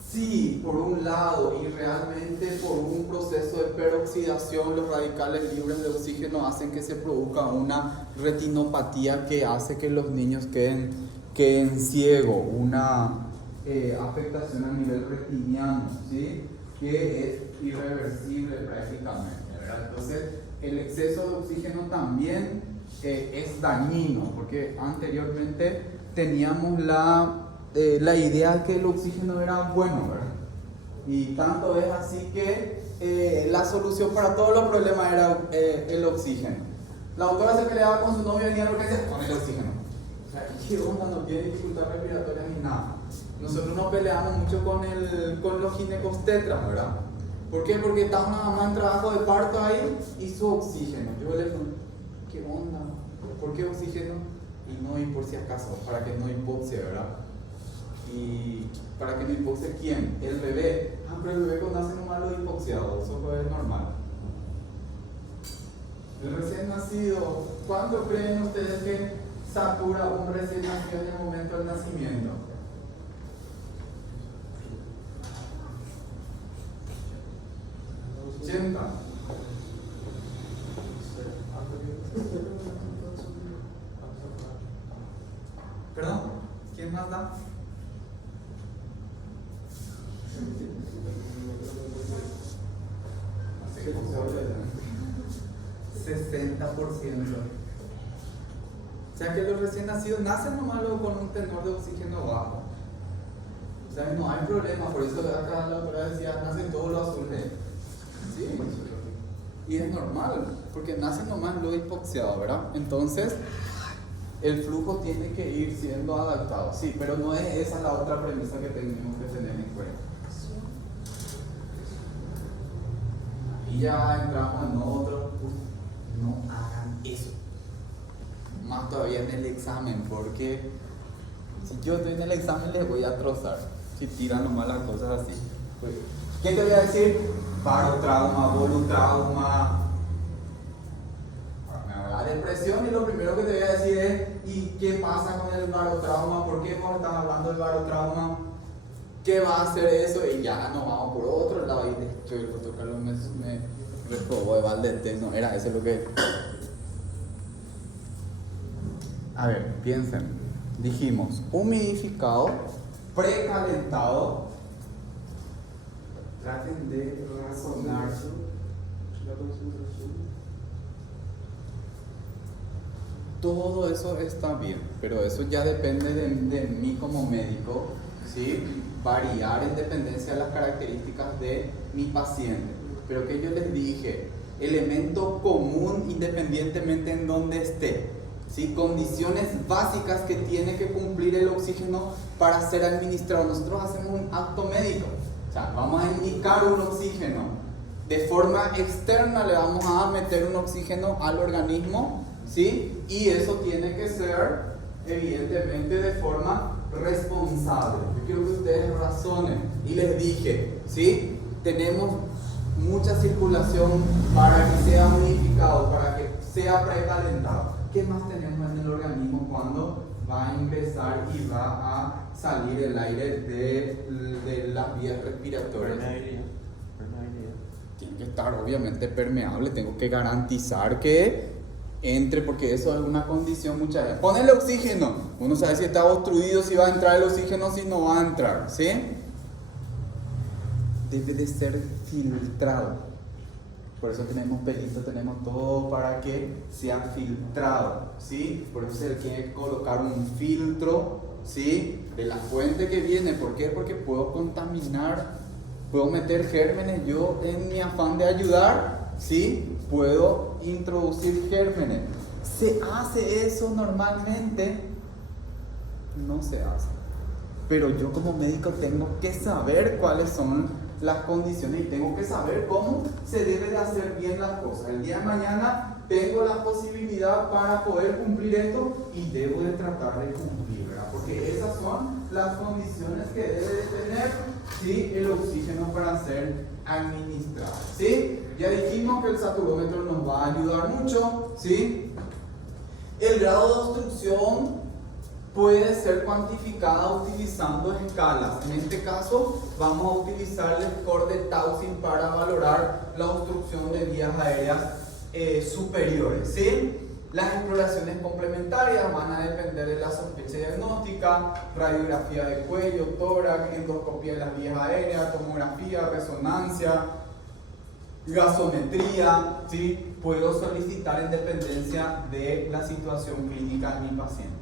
Sí, por un lado, y realmente por un proceso de peroxidación, los radicales libres de oxígeno hacen que se produzca una retinopatía que hace que los niños queden ciegos, una afectación a nivel retiniano, ¿sí? Que es irreversible prácticamente, ¿verdad? Entonces, el exceso de oxígeno también es dañino, porque anteriormente teníamos la idea que el oxígeno era bueno, ¿verdad? Y tanto es así que la solución para todos los problemas era el oxígeno. La doctora se peleaba con su novio y venía a la urgencia con el oxígeno. O sea, ¿qué onda? No tiene dificultad respiratoria ni nada. Nosotros nos peleamos mucho con los ginecobstetras, ¿verdad? ¿Por qué? Porque estaba una mamá en trabajo de parto ahí y su oxígeno. Yo le pregunto, ¿qué onda? ¿Por qué oxígeno? Y no, y por si acaso, para que no hipoxie, ¿verdad? Y para que no hipoxie, ¿quién? El bebé. Ah, pero el bebé cuando nace nomás lo hipoxiado, eso es normal. El recién nacido, ¿cuánto creen ustedes que satura un recién nacido en el momento del nacimiento? 80. ¿Perdón? ¿Quién más da? 60%. O sea que los recién nacidos nacen nomás con un tenor de oxígeno bajo. O sea, no hay problema, por eso acá la doctora decía, nacen todos los azules. Sí, y es normal, porque nacen nomás lo hipoxiado, ¿verdad? Entonces, el flujo tiene que ir siendo adaptado. Sí, pero no es esa la otra premisa que tenemos que tener en cuenta. Y ya entramos en otro. No hagan eso. Más todavía en el examen, porque si yo estoy en el examen les voy a trozar. Si tiran nomás las cosas así. ¿Qué te voy a decir? Barotrauma, volutrauma. Me da depresión y lo primero que te voy a decir es ¿y qué pasa con el barotrauma? ¿Por qué nos están hablando del barotrauma? ¿Qué va a hacer eso? Y ya nos vamos por otro lado. Y de hecho el doctor Carlos me reprobó de Valdete, no era eso lo que... A ver, piensen. Dijimos humidificado, precalentado. Traten de razonar. Todo eso está bien, pero eso ya depende de mí como médico, ¿sí? Variar en dependencia de las características de mi paciente. Pero que yo les dije, elemento común independientemente en donde esté, ¿sí? Condiciones básicas que tiene que cumplir el oxígeno para ser administrado. Nosotros hacemos un acto médico, o sea, vamos a indicar un oxígeno. De forma externa le vamos a meter un oxígeno al organismo, ¿sí? Y eso tiene que ser, evidentemente, de forma responsable. Yo quiero que ustedes razonen. Y les dije, ¿sí? Tenemos mucha circulación para que sea unificado, para que sea precalentado. ¿Qué más tenemos en el organismo cuando va a ingresar y va a salir el aire de las vías respiratorias? Tiene que estar obviamente permeable, tengo que garantizar que entre, porque eso es una condición muchas veces. Pon el oxígeno, uno sabe si está obstruido, si va a entrar el oxígeno, si no va a entrar, ¿sí? Debe de ser filtrado. Por eso tenemos pelitos, tenemos todo para que sea filtrado, ¿sí? Por eso se tiene que colocar un filtro, ¿sí? De la fuente que viene. ¿Por qué? Porque puedo contaminar, puedo meter gérmenes. Yo en mi afán de ayudar, ¿sí? Puedo introducir gérmenes. ¿Se hace eso normalmente? No se hace. pero yo como médico tengo que saber cuáles son las condiciones y tengo que saber cómo se debe de hacer bien las cosas. El día de mañana tengo la posibilidad para poder cumplir esto y debo de tratar de cumplir, ¿verdad? Porque esas son las condiciones que debe de tener, ¿sí?, el oxígeno para ser administrado, ¿sí? Ya dijimos que el saturómetro nos va a ayudar mucho, ¿sí? El grado de obstrucción puede ser cuantificada utilizando escalas. En este caso vamos a utilizar el score de Towson para valorar la obstrucción de vías aéreas superiores, ¿sí? Las exploraciones complementarias van a depender de la sospecha diagnóstica, radiografía de cuello, tórax, endoscopía de las vías aéreas, tomografía, resonancia, gasometría, ¿sí? Puedo solicitar en dependencia de la situación clínica de mi paciente.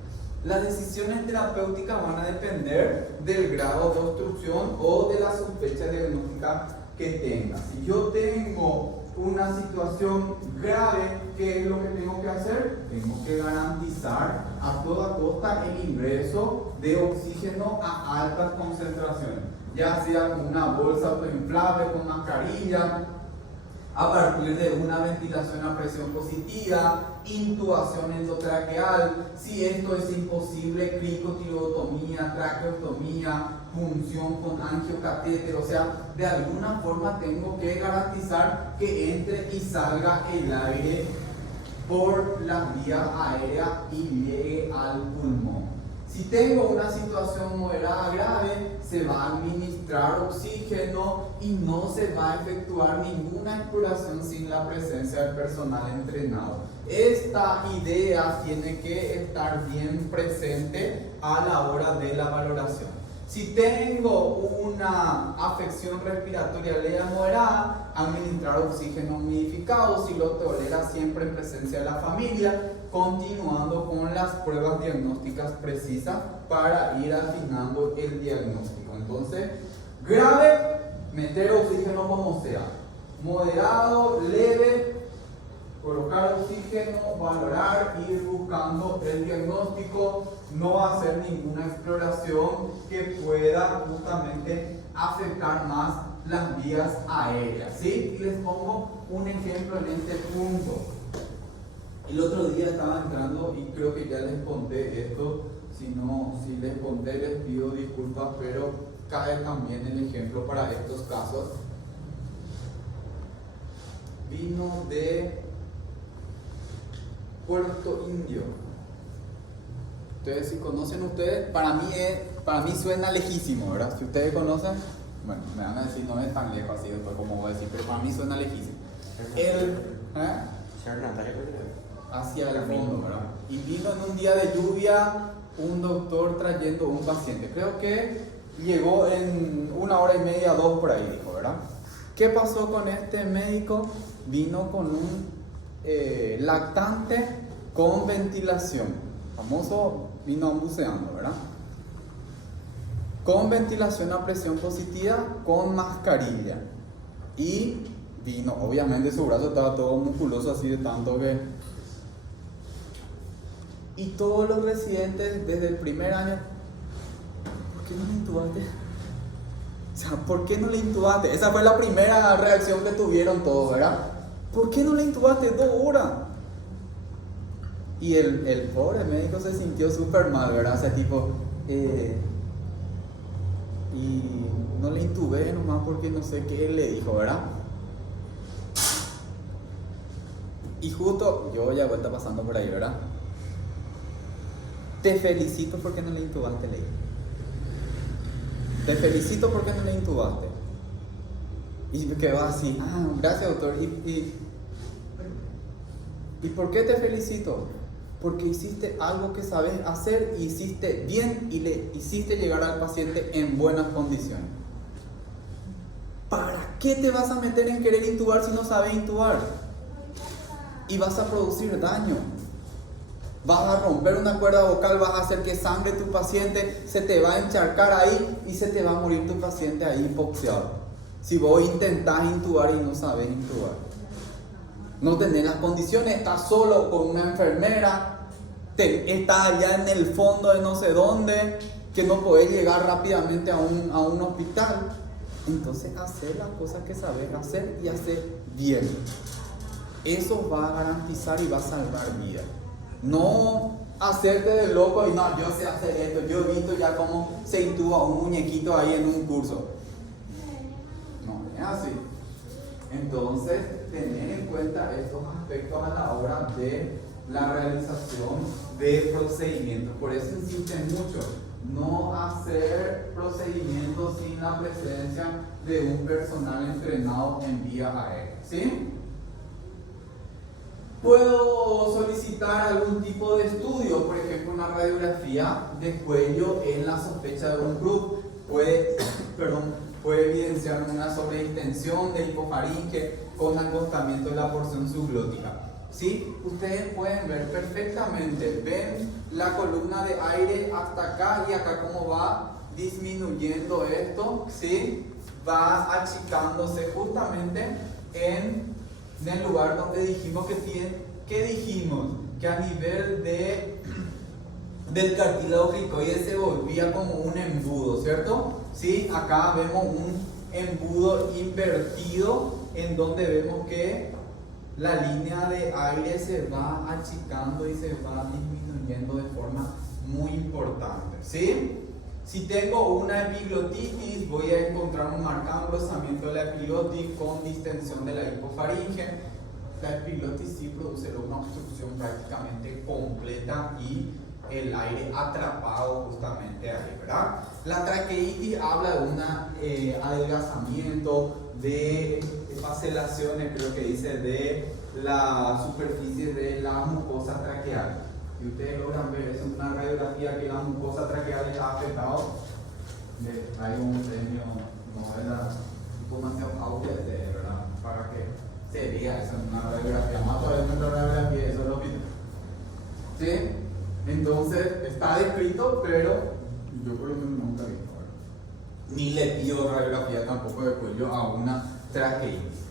Las decisiones terapéuticas van a depender del grado de obstrucción o de la sospecha diagnóstica que tenga. Si yo tengo una situación grave, ¿qué es lo que tengo que hacer? Tengo que garantizar a toda costa el ingreso de oxígeno a altas concentraciones, ya sea con una bolsa autoinflable, con mascarilla, a partir de una ventilación a presión positiva, intubación endotraqueal, si esto es imposible, cricotirotomía, traqueotomía, punción con angiocatéter, o sea, de alguna forma tengo que garantizar que entre y salga el aire por las vías aéreas y llegue al pulmón. Si tengo una situación moderada grave, se va a administrar oxígeno y no se va a efectuar ninguna exploración sin la presencia del personal entrenado. Esta idea tiene que estar bien presente a la hora de la valoración. Si tengo una afección respiratoria leve a moderada, administrar oxígeno humidificado, si lo tolera siempre en presencia de la familia, continuando con las pruebas diagnósticas precisas para ir afinando el diagnóstico. Entonces, grave, meter oxígeno como sea. Moderado, leve, colocar oxígeno, valorar, ir buscando el diagnóstico, no hacer ninguna exploración que pueda justamente afectar más las vías aéreas, ¿sí? Y les pongo un ejemplo en este punto. El otro día estaba entrando y creo que ya les conté esto, si les conté les pido disculpas, pero cae también el ejemplo para estos casos. Vino de Puerto Indio. Entonces, si conocen ustedes, para mí suena lejísimo, ¿verdad? Si ustedes conocen, bueno, me van a decir no es tan lejos así después como voy a decir, pero para mí suena lejísimo. Hacia el fondo, ¿verdad? Y vino en un día de lluvia un doctor trayendo un paciente. Creo que llegó en 1 hora y media, 2 por ahí, dijo, ¿verdad? ¿Qué pasó con este médico? Vino con un lactante con ventilación, famoso vino buceando, ¿verdad? Con ventilación a presión positiva, con mascarilla. Y vino, obviamente su brazo estaba todo musculoso así de tanto que... Y todos los residentes desde el primer año, ¿por qué no le intubaste? O sea, ¿por qué no le intubaste? Esa fue la primera reacción que tuvieron todos, ¿verdad? ¿Por qué no le intubaste 2 horas? Y el pobre médico se sintió súper mal, ¿verdad? O sea, tipo, y no le intubé nomás porque no sé qué le dijo, ¿verdad? Y justo, yo ya vuelta pasando por ahí, ¿verdad? Te felicito porque no le intubaste, le dije. Te felicito porque no le intubaste. Y me quedó así, gracias doctor. ¿Y por qué te felicito? Porque hiciste algo que sabes hacer y hiciste bien y le hiciste llegar al paciente en buenas condiciones. ¿Para qué te vas a meter en querer intubar si no sabes intubar? Y vas a producir daño. Vas a romper una cuerda vocal, vas a hacer que sangre tu paciente, se te va a encharcar ahí y se te va a morir tu paciente ahí hipoxiado. Si vos intentás intubar y no sabes intubar. No tenés las condiciones, estás solo con una enfermera, estás allá en el fondo de no sé dónde, que no podés llegar rápidamente a un hospital. Entonces, hacer las cosas que sabes hacer y hacer bien. Eso va a garantizar y va a salvar vidas. No hacerte de loco y no, yo sé hacer esto. Yo he visto ya cómo se intuba un muñequito ahí en un curso. No, es así. Entonces, tener en cuenta estos aspectos a la hora de la realización de procedimientos. Por eso insisten mucho, no hacer procedimientos sin la presencia de un personal entrenado en vía aérea. ¿Sí? Puedo solicitar algún tipo de estudio, por ejemplo, una radiografía de cuello en la sospecha de un CRUD. Puede evidenciar una sobredistensión de hipofaringe con acostamiento de la porción subglótica. ¿Sí? Ustedes pueden ver perfectamente, ven la columna de aire hasta acá y acá cómo va disminuyendo esto, ¿sí? Va achicándose justamente en el lugar donde dijimos que dijimos que a nivel del cartílago cricoide se volvía como un embudo, ¿cierto? ¿Sí? Acá vemos un embudo invertido en donde vemos que la línea de aire se va achicando y se va disminuyendo de forma muy importante, ¿sí? Si tengo una epiglotitis, voy a encontrar un marcado engrosamiento de la epiglotis con distensión de la hipofaringe. La epiglotis sí produce una obstrucción prácticamente completa y el aire atrapado justamente ahí, ¿verdad? La traqueitis habla de un adelgazamiento, de facelaciones, creo que dice, de la superficie de la mucosa traqueal. Y ustedes logran ver, es una radiografía que la mucosa traqueal está afectada. Hay un premio Nobel información audio, ¿verdad? Para que se vea, esa es una radiografía. Más todavía una radiografía, eso es lo que. ¿Sí? Entonces, está descrito, pero yo por lo menos nunca he visto. Ni le pido radiografía tampoco de cuello a una traqueitis.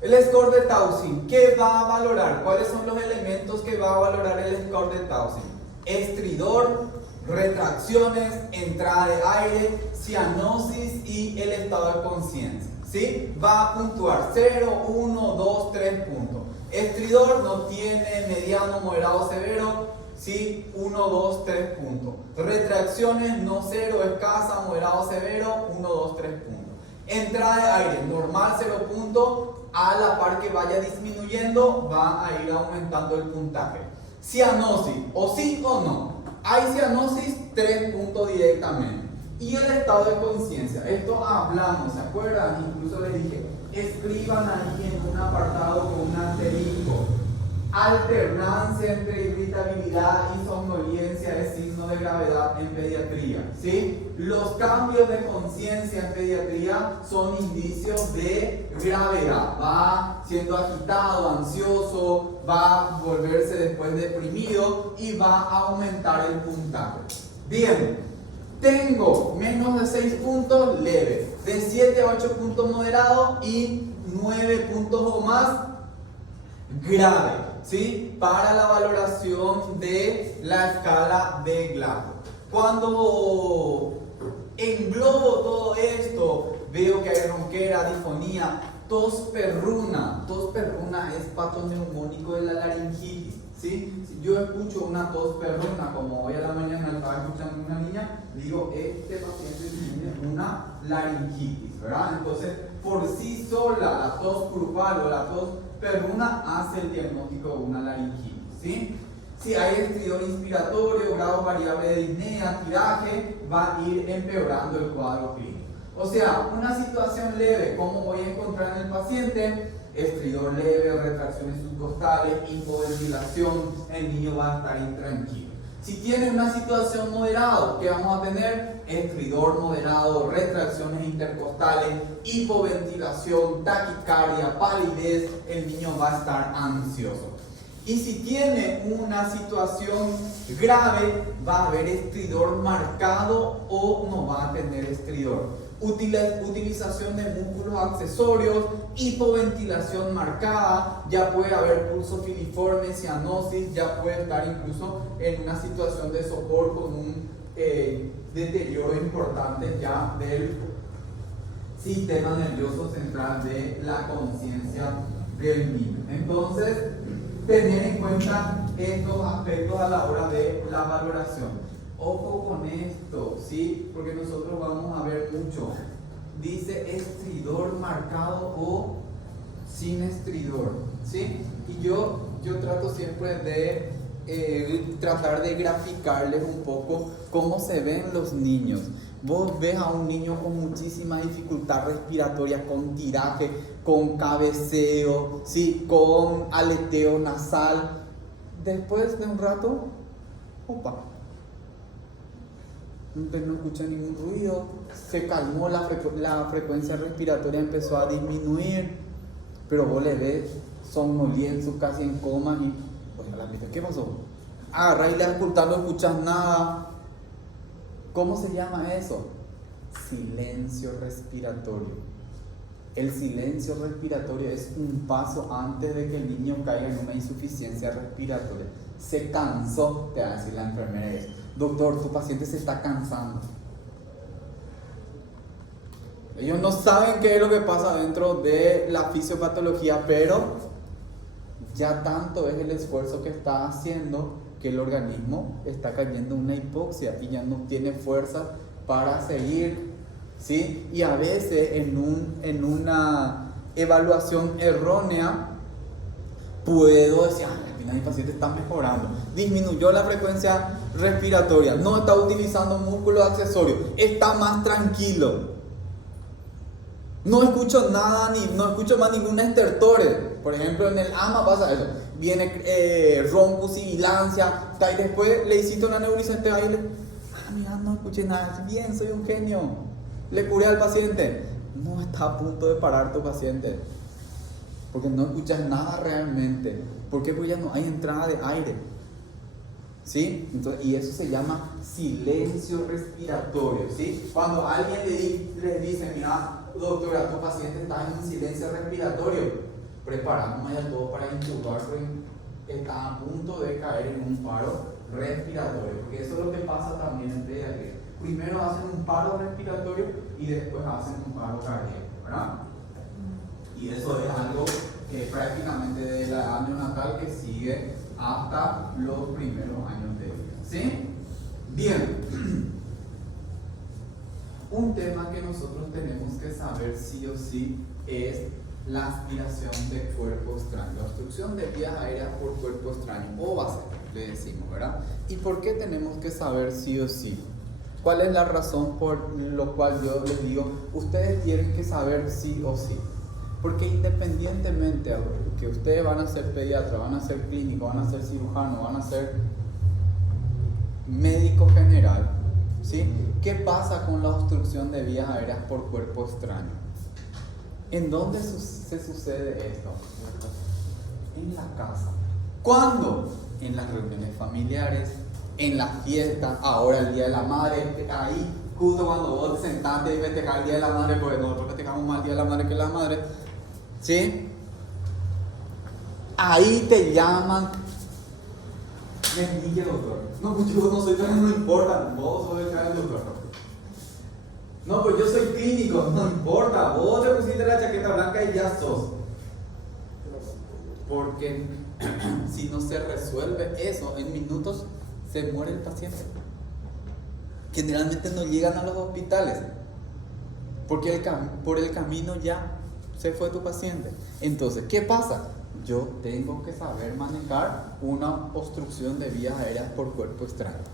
El score de Towson, ¿qué va a valorar? ¿Cuáles son los elementos que va a valorar el score de Towson? Estridor, retracciones, entrada de aire, cianosis y el estado de conciencia. ¿Sí? Va a puntuar 0, 1, 2, 3 puntos. Estridor no tiene mediano, moderado, severo. ¿Sí? 1, 2, 3 puntos. Retracciones no 0, escasa, moderado, severo. 1, 2, 3 puntos. Entrada de aire normal 0 puntos. A la par que vaya disminuyendo, va a ir aumentando el puntaje. Cianosis, o sí o no. Hay cianosis, 3 puntos directamente. Y el estado de conciencia, esto hablamos, ¿se acuerdan? Incluso les dije, escriban ahí en un apartado con un asterisco. Alternancia entre irritabilidad y somnolencia es signo de gravedad en pediatría, ¿sí? Los cambios de conciencia en pediatría son indicios de gravedad. Va siendo agitado, ansioso, va a volverse después deprimido y va a aumentar el puntaje. Bien, tengo menos de 6 puntos leve, de 7 a 8 puntos moderado y 9 puntos o más grave. ¿Sí? Para la valoración de la escala de Glasgow. Cuando englobo todo esto, veo que hay ronquera, difonía, tos perruna. Tos perruna es patoneumónico de la laringitis. ¿Sí? Si yo escucho una tos perruna, como hoy a la mañana estaba escuchando una niña, digo, este paciente tiene una laringitis, ¿verdad? Entonces, por sí sola, la tos grupal o la tos perruna hace el diagnóstico de una laringitis, ¿sí? Si hay estridor inspiratorio, grado variable de disnea, tiraje, va a ir empeorando el cuadro clínico. O sea, una situación leve, ¿cómo voy a encontrar en el paciente? Estridor leve, retracciones subcostales, hipoventilación, el niño va a estar intranquilo. Si tiene una situación moderada, ¿qué vamos a tener? Estridor moderado, retracciones intercostales, hipoventilación, taquicardia, palidez, el niño va a estar ansioso. Y si tiene una situación grave, va a haber estridor marcado o no va a tener estridor. Utilización de músculos accesorios, hipoventilación marcada, ya puede haber pulso filiforme, cianosis, ya puede estar incluso en una situación de sopor con un deterioro importante ya del sistema nervioso central de la conciencia del niño. Entonces, tener en cuenta estos aspectos a la hora de la valoración. Ojo con esto, ¿sí? Porque nosotros vamos a ver mucho. Dice estridor marcado o sin estridor, ¿sí? Y yo trato siempre de tratar de graficarles un poco cómo se ven los niños. Vos ves a un niño con muchísima dificultad respiratoria, con tiraje, con cabeceo, ¿sí? Con aleteo nasal. Después de un rato, opa, no escucha ningún ruido, se calmó, la frecuencia respiratoria empezó a disminuir, pero vos le ves somnolientos, casi en coma, y oye, ¿qué pasó? Agarra y le ocultar, no escuchas nada. ¿Cómo se llama eso? Silencio respiratorio. El silencio respiratorio es un paso antes de que el niño caiga en una insuficiencia respiratoria. Se cansó, te va a decir la enfermera eso. Doctor, tu paciente se está cansando. Ellos no saben qué es lo que pasa dentro de la fisiopatología, pero ya tanto es el esfuerzo que está haciendo que el organismo está cayendo en una hipoxia y ya no tiene fuerza para seguir, ¿sí? Y a veces en una evaluación errónea puedo decir, al final mi paciente está mejorando, disminuyó la frecuencia respiratoria, no está utilizando músculos accesorios, está más tranquilo, no escucho nada, no escucho más ningún estertore. Por ejemplo, en el AMA pasa eso, viene ronco, sibilancia, y después le hiciste una nebulización y le, mira, no escuché nada, bien, soy un genio, le curé al paciente. No está a punto de parar tu paciente, porque no escuchas nada realmente. ¿Por qué? Porque ya no hay entrada de aire, ¿sí? Entonces, y eso se llama silencio respiratorio, ¿sí? Cuando alguien le dice, mira, doctora, tu paciente está en un silencio respiratorio, preparamos ya todo para intubarlo, está a punto de caer en un paro respiratorio, porque eso es lo que pasa también en pediatría. Primero hacen un paro respiratorio y después hacen un paro cardíaco, ¿verdad? Y eso es algo prácticamente de la edad neonatal que sigue hasta los primeros años de vida, ¿sí? Bien. Un tema que nosotros tenemos que saber sí o sí es la aspiración de cuerpo extraño, la obstrucción de vías aéreas por cuerpo extraño, o base, le decimos, ¿verdad? ¿Y por qué tenemos que saber sí o sí? ¿Cuál es la razón por lo cual yo les digo, ustedes tienen que saber sí o sí? Porque independientemente de que ustedes van a ser pediatra, van a ser clínico, van a ser cirujano, van a ser médico general, ¿sí? ¿Qué pasa con la obstrucción de vías aéreas por cuerpo extraño? ¿En dónde se sucede esto? En la casa. ¿Cuándo? En las reuniones familiares, en las fiestas, ahora el Día de la Madre, ahí justo cuando vos te sentaste y festejar el Día de la Madre, porque nosotros festejamos más el Día de la Madre que la Madre, ¿sí? Ahí te llaman, me doctor. No, pues yo no soy tan, no importa, vos sos el doctor. No, pues yo soy clínico, no importa, vos te pusiste la chaqueta blanca y ya sos. Porque si no se resuelve eso, en minutos se muere el paciente. Generalmente no llegan a los hospitales, porque por el camino ya se fue tu paciente. Entonces, ¿qué pasa? Yo tengo que saber manejar una obstrucción de vías aéreas por cuerpo extraño,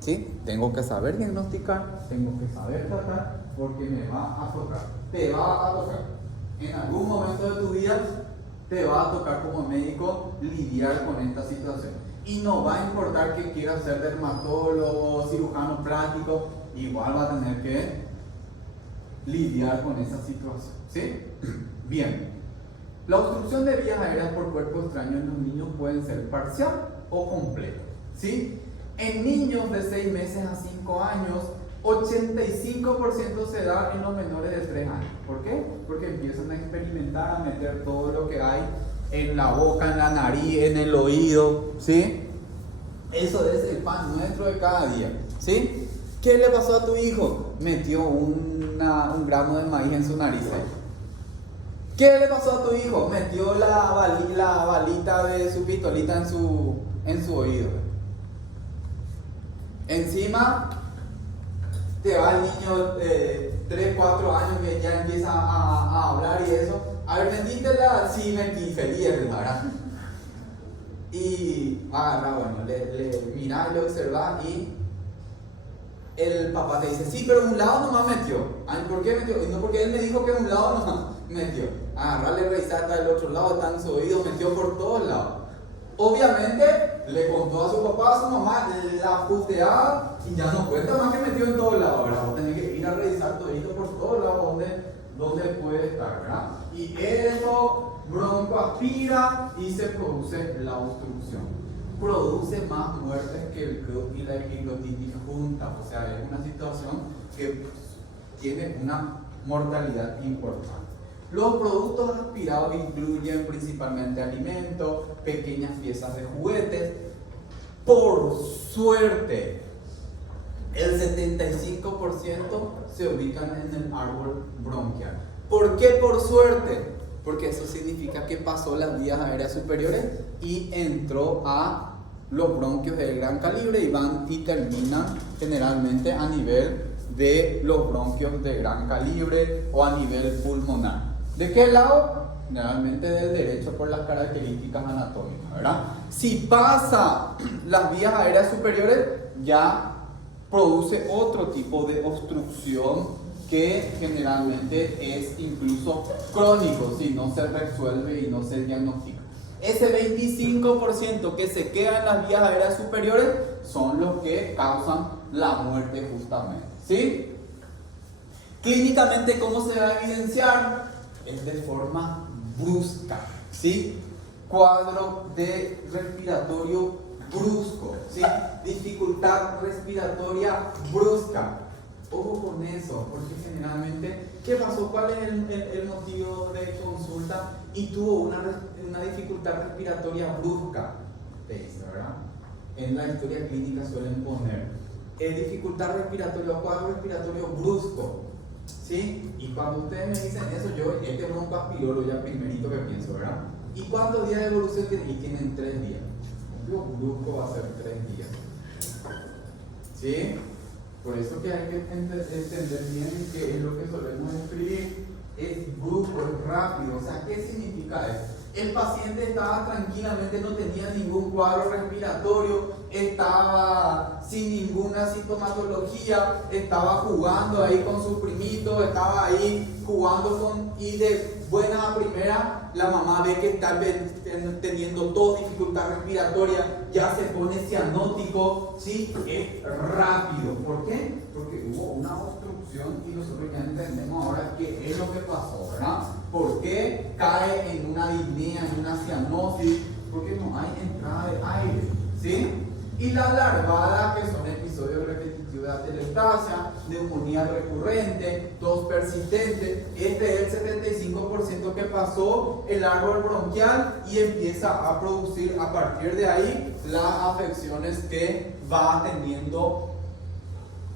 ¿sí? Tengo que saber diagnosticar, tengo que saber tratar, porque me va a tocar, te va a tocar. En algún momento de tu vida te va a tocar como médico lidiar con esta situación. Y no va a importar que quieras ser dermatólogo, cirujano práctico, igual va a tener que lidiar con esa situación, ¿sí? Bien. La obstrucción de vías aéreas por cuerpo extraño en los niños pueden ser parcial o completa, ¿sí? En niños de 6 meses a 5 años, 85% se da en los menores de 3 años. ¿Por qué? Porque empiezan a experimentar, a meter todo lo que hay en la boca, en la nariz, en el oído, ¿sí? Eso es el pan nuestro de cada día, ¿sí? ¿Qué le pasó a tu hijo? Metió un grano de maíz en su nariz. ¿Qué le pasó a tu hijo? Metió la balita de su pistolita en su oído. Encima te va el niño de 3, 4 años que ya empieza a hablar y eso. A ver, ¿metítela? Sí, metí, feliz, ¿verdad? Y bueno, le mira y le observa y el papá te dice, sí, pero un lado nomás metió. Ay, ¿por qué metió? No, porque él me dijo que un lado nomás metió. Agarrarle, revisar hasta el otro lado, está en su oído, metió por todos lados. Obviamente le contó a su papá, a su mamá, la puteada y ya no cuenta más que metió en todos lados, ¿verdad? Vos tenés que ir a revisar todito por todos lados donde puede estar, ¿verdad? Y eso broncoaspira y se produce la obstrucción. Produce más muertes que el CRUD y la epiglottitis juntas, o sea, es una situación que tiene una mortalidad importante. Los productos aspirados incluyen principalmente alimentos, pequeñas piezas de juguetes. Por suerte, el 75% se ubican en el árbol bronquial. ¿Por qué por suerte? Porque eso significa que pasó las vías aéreas superiores y entró a los bronquios de gran calibre y van y terminan generalmente a nivel de los bronquios de gran calibre o a nivel pulmonar. ¿De qué lado? Generalmente del derecho por las características anatómicas, ¿verdad? Si pasa las vías aéreas superiores, ya produce otro tipo de obstrucción que generalmente es incluso crónico si no se resuelve y no se diagnostica. Ese 25% que se queda en las vías aéreas superiores son los que causan la muerte justamente, ¿sí? Clínicamente, ¿cómo se va a evidenciar? Es de forma brusca, ¿sí? Cuadro de respiratorio brusco, ¿sí? Dificultad respiratoria brusca. Ojo con eso, porque generalmente, ¿qué pasó? ¿Cuál es el motivo de consulta? Y tuvo una dificultad respiratoria brusca, te dice, ¿verdad? En la historia clínica suelen poner dificultad respiratoria o cuadro respiratorio brusco, ¿sí? Y cuando ustedes me dicen eso, yo este broncoaspirolo ya primerito que pienso, ¿verdad? ¿Y cuántos días de evolución tienen? Y tienen 3 días. Lo brusco va a ser 3 días, ¿sí? Por eso que hay que entender bien qué es lo que solemos escribir. Es brusco, es rápido. O sea, ¿qué significa eso? El paciente estaba tranquilamente, no tenía ningún cuadro respiratorio, estaba sin ninguna sintomatología, estaba jugando ahí con su primito, estaba ahí jugando y de buena a primera la mamá ve que está teniendo tos, dificultad respiratoria, ya se pone cianótico, ¿sí? Es rápido. ¿Por qué? Porque hubo una obstrucción y nosotros ya entendemos ahora qué es lo que pasó, ¿verdad? ¿Por qué cae en una disnea, en una cianosis? Porque no hay entrada de aire, ¿sí? Y la larvada, que son episodios repetitivos de atelectasia, neumonía recurrente, tos persistente. Este es el 75% que pasó el árbol bronquial y empieza a producir a partir de ahí las afecciones que va teniendo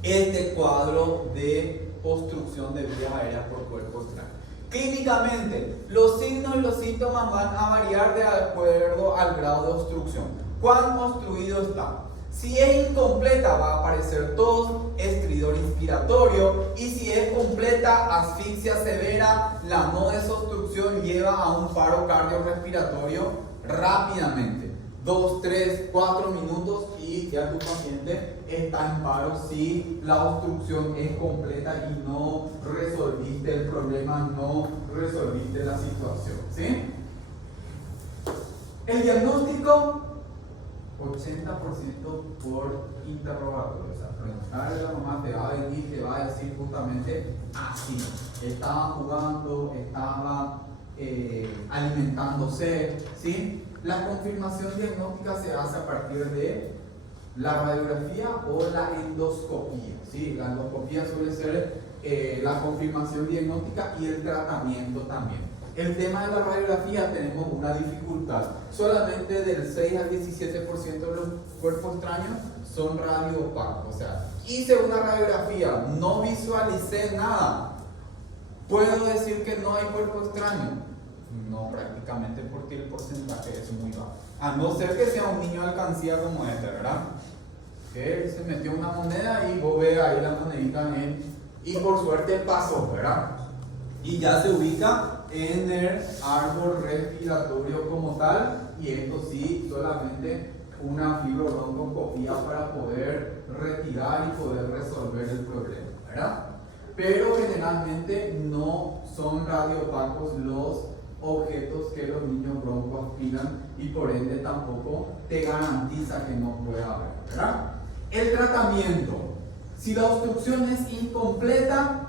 este cuadro de obstrucción de vías aéreas por cuerpo extraño. Clínicamente, los signos y los síntomas van a variar de acuerdo al grado de obstrucción. ¿Cuán obstruido está? Si es incompleta, va a aparecer tos, estridor inspiratorio, y si es completa, asfixia severa. La no desobstrucción lleva a un paro cardiorrespiratorio rápidamente. 2, 3, 4 minutos y ya tu paciente está en paro si la obstrucción es completa y no resolviste el problema, no resolviste la situación, ¿sí? El diagnóstico, 80% por interrogatorio. O sea, preguntarle a la mamá, te va a venir, te va a decir justamente así. Estaba jugando, estaba alimentándose, ¿sí? La confirmación diagnóstica se hace a partir de la radiografía o la endoscopía, ¿sí? La endoscopía suele ser la confirmación diagnóstica y el tratamiento también. El tema de la radiografía tenemos una dificultad. Solamente del 6 al 17% de los cuerpos extraños son radioopacos. O sea, hice una radiografía, no visualicé nada. ¿Puedo decir que no hay cuerpo extraño? No, prácticamente, porque el porcentaje es muy bajo. A no ser que sea un niño de alcancía como este, ¿verdad? Que se metió una moneda y vos ves ahí la monedita y por suerte pasó, ¿verdad? Y ya se ubica en el árbol respiratorio como tal, y esto sí, solamente una fibrobroncoscopía para poder retirar y poder resolver el problema, ¿verdad? Pero generalmente no son radioopacos los objetos que los niños bronco aspiran, y por ende tampoco te garantiza que no pueda haber, ¿verdad? El tratamiento: si la obstrucción es incompleta,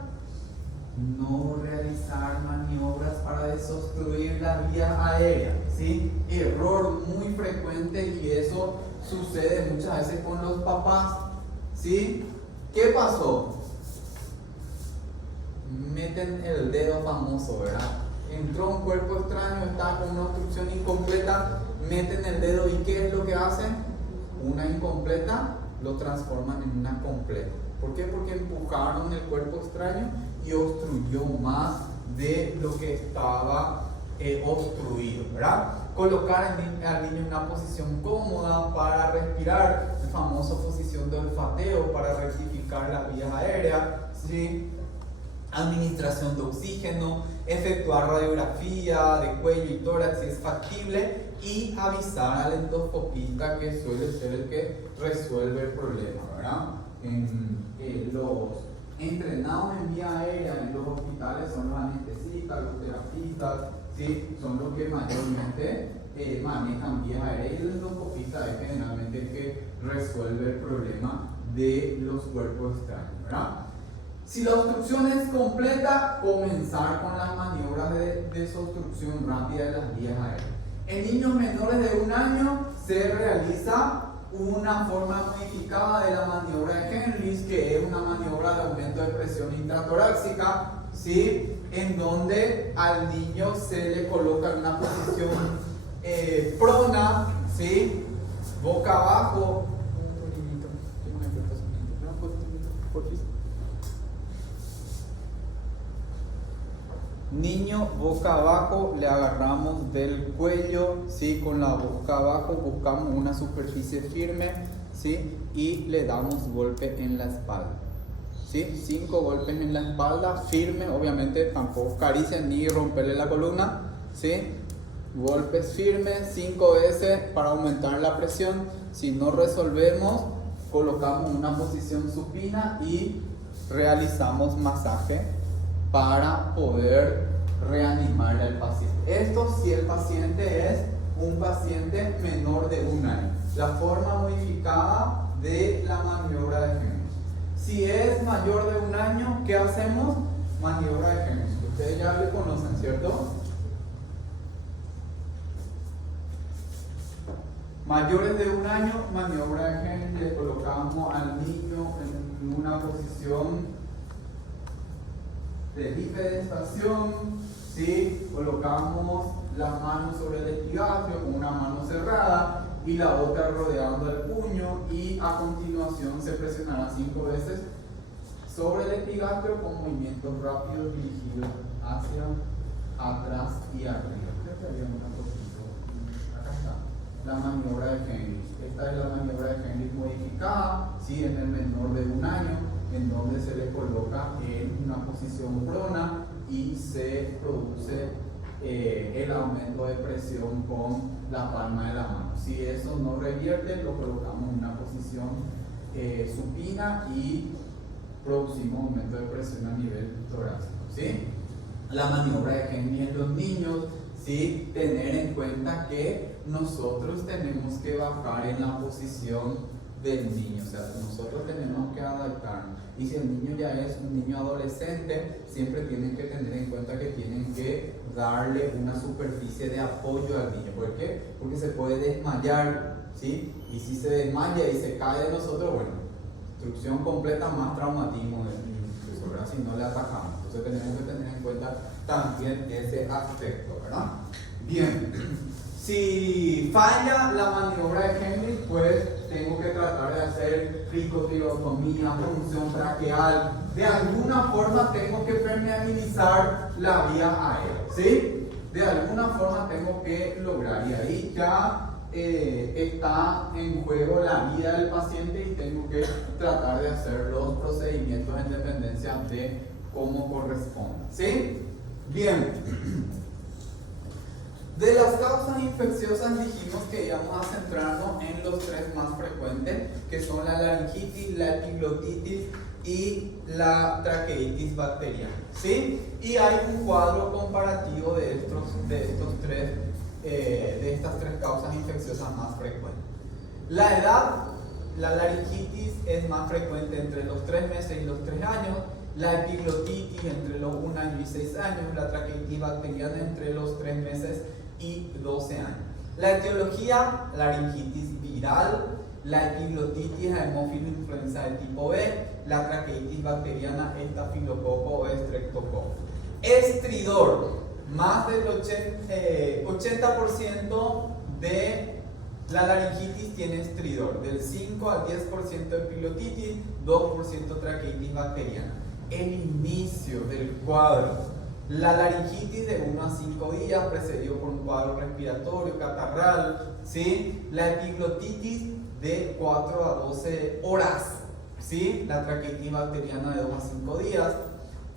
no realizar maniobras para desobstruir la vía aérea, ¿sí? Error muy frecuente, y eso sucede muchas veces con los papás, ¿sí? ¿Qué pasó? Meten el dedo famoso, ¿verdad? Entró un cuerpo extraño, está con una obstrucción incompleta, meten el dedo, y ¿qué es lo que hacen? Una incompleta lo transforman en una completa. ¿Por qué? Porque empujaron el cuerpo extraño y obstruyó más de lo que estaba obstruido, ¿verdad? Colocar al niño en una posición cómoda para respirar, la famosa posición de olfateo para rectificar las vías aéreas, ¿sí? Administración de oxígeno, efectuar radiografía de cuello y tórax si es factible, y avisar al endoscopista, que suele ser el que resuelve el problema, ¿verdad? Los entrenados en vía aérea en los hospitales son los anestesistas, los terapistas, ¿sí? Son los que mayormente manejan vías aéreas, y el endoscopista es generalmente el que resuelve el problema de los cuerpos extraños, ¿verdad? Si la obstrucción es completa, comenzar con las maniobras de desobstrucción rápida de las vías aéreas. En niños menores de 1 año se realiza una forma modificada de la maniobra de Henrich, que es una maniobra de aumento de presión intratorácica, ¿sí? En donde al niño se le coloca en una posición prona, ¿sí? Boca abajo. Niño boca abajo, le agarramos del cuello, ¿sí? Con la boca abajo buscamos una superficie firme, ¿sí? Y le damos golpe en la espalda, ¿sí? 5 golpes en la espalda, firme, obviamente tampoco caricia ni romperle la columna, ¿sí? Golpes firmes 5 veces para aumentar la presión. Si no resolvemos, colocamos una posición supina y realizamos masaje para poder reanimar al paciente. Esto si el paciente es un paciente menor de 1 año. La forma modificada de la maniobra de Henrich. Si es mayor de 1 año, ¿qué hacemos? Maniobra de Henrich. Ustedes ya lo conocen, ¿cierto? Mayores de 1 año, maniobra de Henrich. Le colocamos al niño en una posición de bipedestación, ¿sí? Colocamos las manos sobre el epigastrio con una mano cerrada y la otra rodeando el puño, y a continuación se presionará 5 veces sobre el epigastrio con movimientos rápidos dirigidos hacia atrás y arriba. Creo que había una cosita. Acá está la maniobra de Henrich. Esta es la maniobra de Henrich modificada, ¿sí? En el menor de 1 año, en donde se le coloca en una posición prona y se produce el aumento de presión con la palma de la mano. Si eso no revierte, lo colocamos en una posición supina y producimos aumento de presión a nivel torácico, ¿sí? La maniobra de Henrich en los niños, ¿sí? Tener en cuenta que nosotros tenemos que bajar en la posición del niño, o sea, nosotros tenemos que adaptarnos, y si el niño ya es un niño adolescente, siempre tienen que tener en cuenta que tienen que darle una superficie de apoyo al niño. ¿Por qué? Porque se puede desmayar, ¿sí? Y si se desmaya y se cae de nosotros, bueno, instrucción completa más traumatismo del niño, ¿verdad? Si no le atacamos. Entonces tenemos que tener en cuenta también ese aspecto, ¿verdad? Bien, si falla la maniobra de Heimlich, pues tengo que tratar de hacer fricotilotomía, punción traqueal. De alguna forma tengo que permeabilizar la vía aérea, ¿sí? De alguna forma tengo que lograr, y ahí ya está en juego la vida del paciente y tengo que tratar de hacer los procedimientos en dependencia de cómo corresponda, ¿sí? Bien. De las causas infecciosas dijimos que íbamos a centrarnos en los tres más frecuentes, que son la laringitis, la epiglotitis y la traqueitis bacteriana, ¿sí? Y hay un cuadro comparativo de estas tres causas infecciosas más frecuentes. La edad, la laringitis es más frecuente entre los 3 meses y los 3 años, la epiglotitis entre los 1 año y 6 años, la traqueitis bacteriana entre los 3 meses y 12 años. La etiología, laringitis viral, la epiglotitis, Haemophilus influenza de tipo B, la traqueitis bacteriana, estafilococo o estreptococo. Estridor, más del 80% de la laringitis tiene estridor, del 5 al 10% epiglotitis, 2% traqueitis bacteriana. El inicio del cuadro, la laringitis de 1 a 5 días precedido por un cuadro respiratorio, catarral, ¿sí? La epiglotitis de 4 a 12 horas, ¿sí? La traqueitis bacteriana de 2 a 5 días.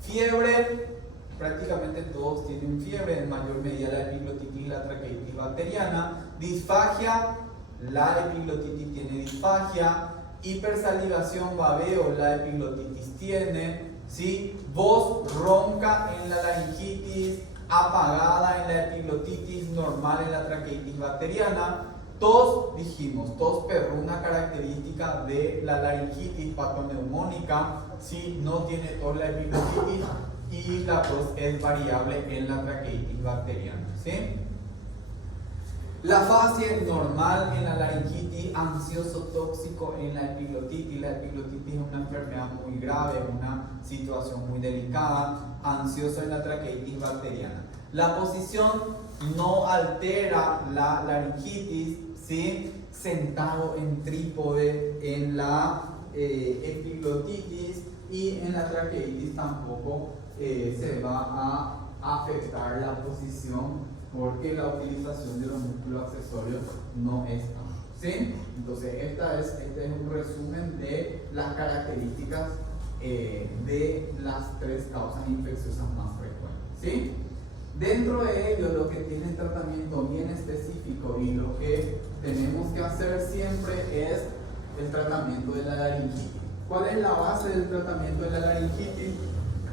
Fiebre, prácticamente todos tienen fiebre, en mayor medida la epiglotitis y la traqueitis bacteriana. Disfagia, la epiglotitis tiene disfagia. Hipersalivación, babeo, la epiglotitis tiene, ¿sí? Voz ronca en la laringitis, apagada en la epiglotitis, normal en la traqueitis bacteriana. Tos, dijimos, tos perruna característica de la laringitis patoneumónica, ¿sí? No tiene tos la epiglotitis y la tos es variable en la traqueitis bacteriana, ¿sí? La fase normal en la laringitis, ansioso tóxico en la epiglotitis. La epiglotitis es una enfermedad muy grave, una situación muy delicada. Ansioso en la traqueitis bacteriana. La posición no altera la laringitis, ¿sí? Sentado en trípode en la epiglotitis, y en la traqueitis tampoco se va a afectar la posición, porque la utilización de los músculos accesorios no es amplia, ¿sí? Entonces este es un resumen de las características de las tres causas infecciosas más frecuentes, ¿sí? Dentro de ello, lo que tiene tratamiento bien específico y lo que tenemos que hacer siempre es el tratamiento de la laringitis. ¿Cuál es la base del tratamiento de la laringitis?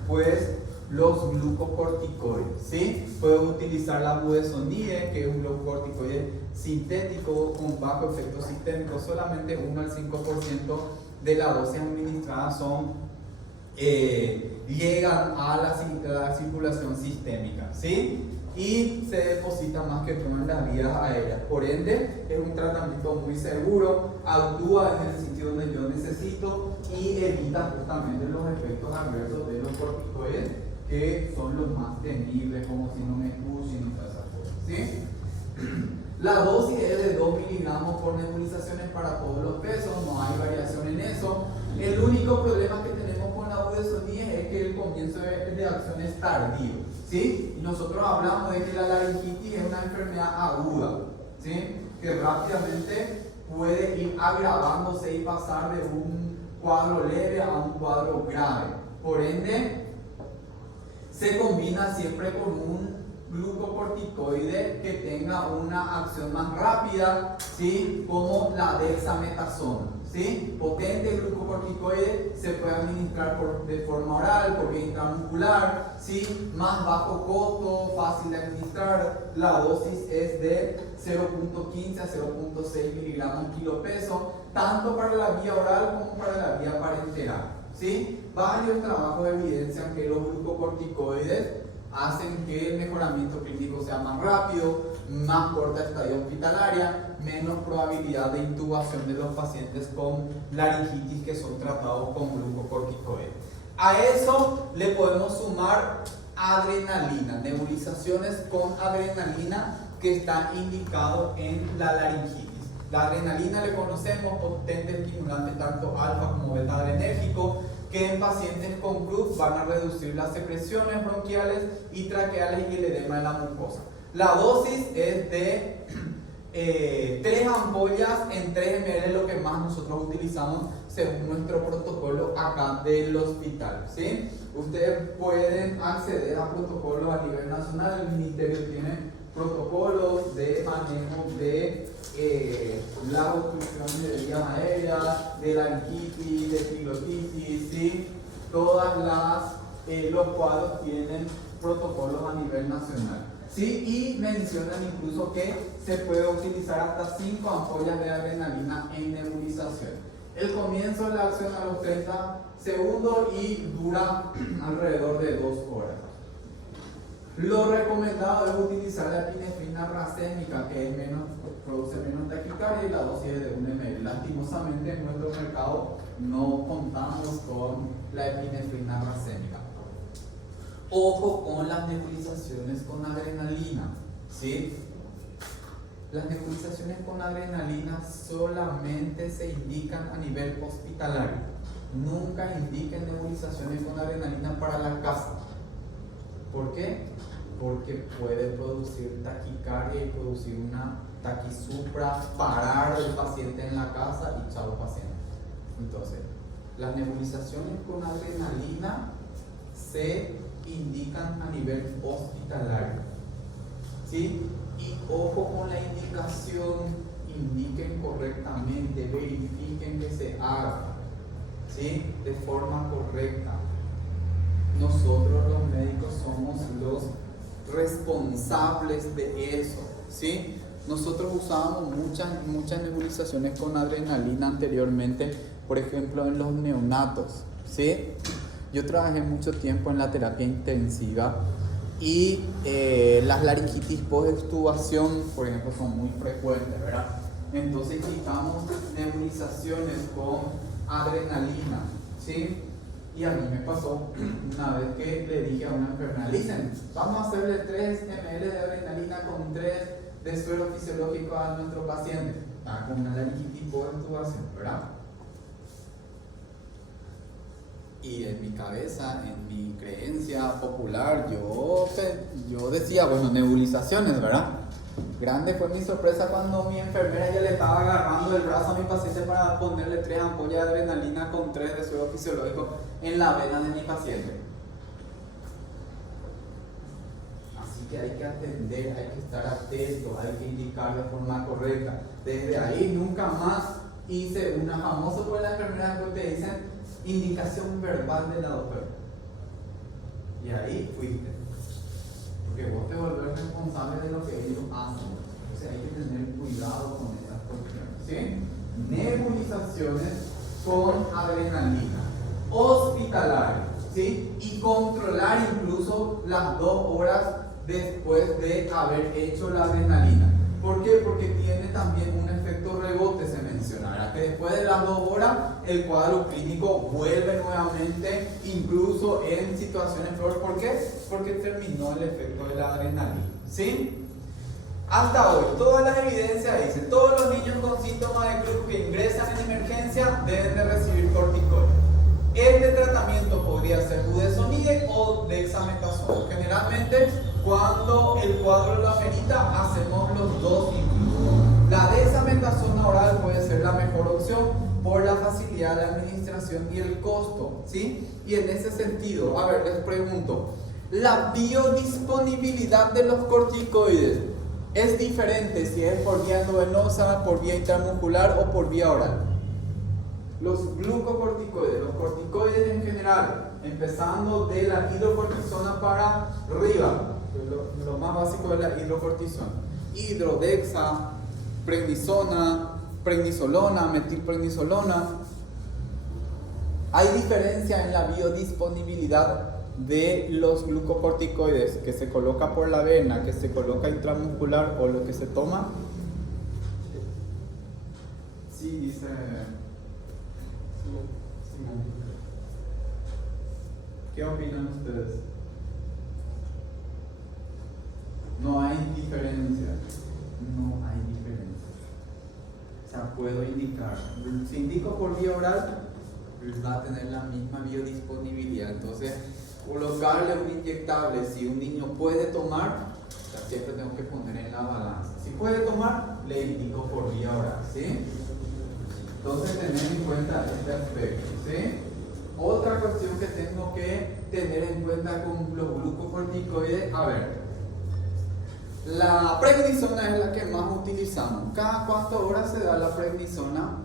Pues los glucocorticoides, ¿sí? Puedo utilizar la budesonide, que es un glucocorticoide sintético con bajo efecto sistémico. Solamente 1 al 5% de la dosis administrada llegan a la circulación sistémica, ¿sí? Y se deposita más que todo en las vías aéreas. Por ende, es un tratamiento muy seguro, actúa en el sitio donde yo necesito y evita justamente los efectos adversos de los corticoides, que son los más temibles, como síndrome Cushing y todas esas cosas, ¿sí? La dosis es de 2 miligramos por nebulizaciones para todos los pesos, no hay variación en eso. El único problema que tenemos con la budesonide es que el comienzo de acción es tardío, ¿sí? Y nosotros hablamos de que la laringitis es una enfermedad aguda, ¿sí? Que rápidamente puede ir agravándose y pasar de un cuadro leve a un cuadro grave. Por ende, se combina siempre con un glucocorticoide que tenga una acción más rápida, ¿sí? Como la dexametasona, ¿sí? Potente glucocorticoide, se puede administrar de forma oral, por vía intramuscular, ¿sí? Más bajo costo, fácil de administrar. La dosis es de 0.15 a 0.6 miligramos kilo peso, tanto para la vía oral como para la vía parenteral, ¿sí? Varios trabajos evidencian que los glucocorticoides hacen que el mejoramiento clínico sea más rápido, más corta estadía hospitalaria, menos probabilidad de intubación de los pacientes con laringitis que son tratados con glucocorticoides. A eso le podemos sumar adrenalina, nebulizaciones con adrenalina que está indicado en la laringitis. La adrenalina le conocemos, potente estimulante tanto alfa como beta adrenérgico, que en pacientes con CRUD van a reducir las secreciones bronquiales y traqueales y el edema de la mucosa. La dosis es de 3 ampollas en 3 ml, lo que más nosotros utilizamos según nuestro protocolo acá del hospital, ¿sí? Ustedes pueden acceder a protocolos a nivel nacional. El ministerio tiene protocolos de manejo de la obstrucción de vías aéreas, de laringitis, de pilotitis, ¿sí? Todas los cuadros tienen protocolos a nivel nacional, ¿sí? Y mencionan incluso que se puede utilizar hasta 5 ampollas de adrenalina en nebulización. El comienzo de la acción a los 30 segundos y dura alrededor de 2 horas. Lo recomendado es utilizar la epinefrina racémica, que es produce menos taquicardia, y la dosis es de 1 ml. Lastimosamente en nuestro mercado no contamos con la epinefrina racémica. Ojo con las nebulizaciones con adrenalina, ¿sí? Las nebulizaciones con adrenalina solamente se indican a nivel hospitalario. Nunca indiquen nebulizaciones con adrenalina para la casa. ¿Por qué? Porque puede producir taquicardia y producir una taquisupra, parar al paciente en la casa y chao paciente. Entonces, las nebulizaciones con adrenalina se indican a nivel hospitalario, ¿sí? Y ojo con la indicación, indiquen correctamente, verifiquen que se haga, ¿sí? De forma correcta. Nosotros los médicos somos los responsables de eso, ¿sí? Nosotros usábamos muchas nebulizaciones con adrenalina anteriormente, por ejemplo en los neonatos, ¿sí? Yo trabajé mucho tiempo en la terapia intensiva y las laringitis post-extubación, por ejemplo, son muy frecuentes, ¿verdad? Entonces indicamos nebulizaciones con adrenalina, ¿sí? Y a mí me pasó una vez que le dije a una enfermera, dicen, vamos a hacerle 3 ml de adrenalina con 3 de suero fisiológico a nuestro paciente. Está con una laringitis post-extubación, ¿verdad? Y en mi cabeza, en mi creencia popular, yo decía, bueno, nebulizaciones, ¿verdad? Grande fue mi sorpresa cuando mi enfermera ya le estaba agarrando el brazo a mi paciente para ponerle 3 ampollas de adrenalina con 3 de suero fisiológico en la vena de mi paciente. Así que hay que atender, hay que estar atentos, hay que indicar de forma correcta. Desde ahí nunca más hice una famosa por la enfermera que te dicen indicación verbal de la doctora. Y ahí fuiste. Porque vos te volvés responsable de lo que ellos hacen. Entonces hay que tener cuidado con esas cuestiones, ¿sí? Nebulizaciones con adrenalina, hospitalario, ¿sí? Y controlar incluso las 2 horas después de haber hecho la adrenalina. ¿Por qué? Porque tiene también un efecto rebote, se mencionará, que después de las 2 horas el cuadro clínico vuelve nuevamente, incluso en situaciones peores. ¿Por qué? Porque terminó el efecto de la adrenalina, ¿sí? Hasta hoy, todas las evidencias dicen, todos los niños con síntomas de CRUD que ingresan en emergencia deben de recibir corticoides. Este tratamiento podría ser budesonide o dexametasona. Generalmente, cuando el cuadro lo amerita, hacemos los dos incluso. La dexametasona oral puede ser la mejor opción por la facilidad de administración y el costo, ¿sí? Y en ese sentido, a ver, les pregunto, la biodisponibilidad de los corticoides es diferente si es por vía endovenosa, por vía intramuscular o por vía oral. Los glucocorticoides, los corticoides en general, empezando de la hidrocortisona para arriba, lo más básico es la hidrocortisona, hidrodexa, prednisona, prednisolona, metilprednisolona. Hay diferencia en la biodisponibilidad de los glucocorticoides que se coloca por la vena, que se coloca intramuscular o lo que se toma. Sí, dice. ¿Qué opinan ustedes? indicar. Si indico por vía oral, va a tener la misma biodisponibilidad. Entonces, colocarle un inyectable, si un niño puede tomar, siempre tengo que poner en la balanza. Si puede tomar, le indico por vía oral, ¿sí? Entonces, tener en cuenta este aspecto, ¿sí? Otra cuestión que tengo que tener en cuenta con los glucocorticoides, a ver, la prednisona es la que más utilizamos. ¿Cada cuántas horas se da la prednisona?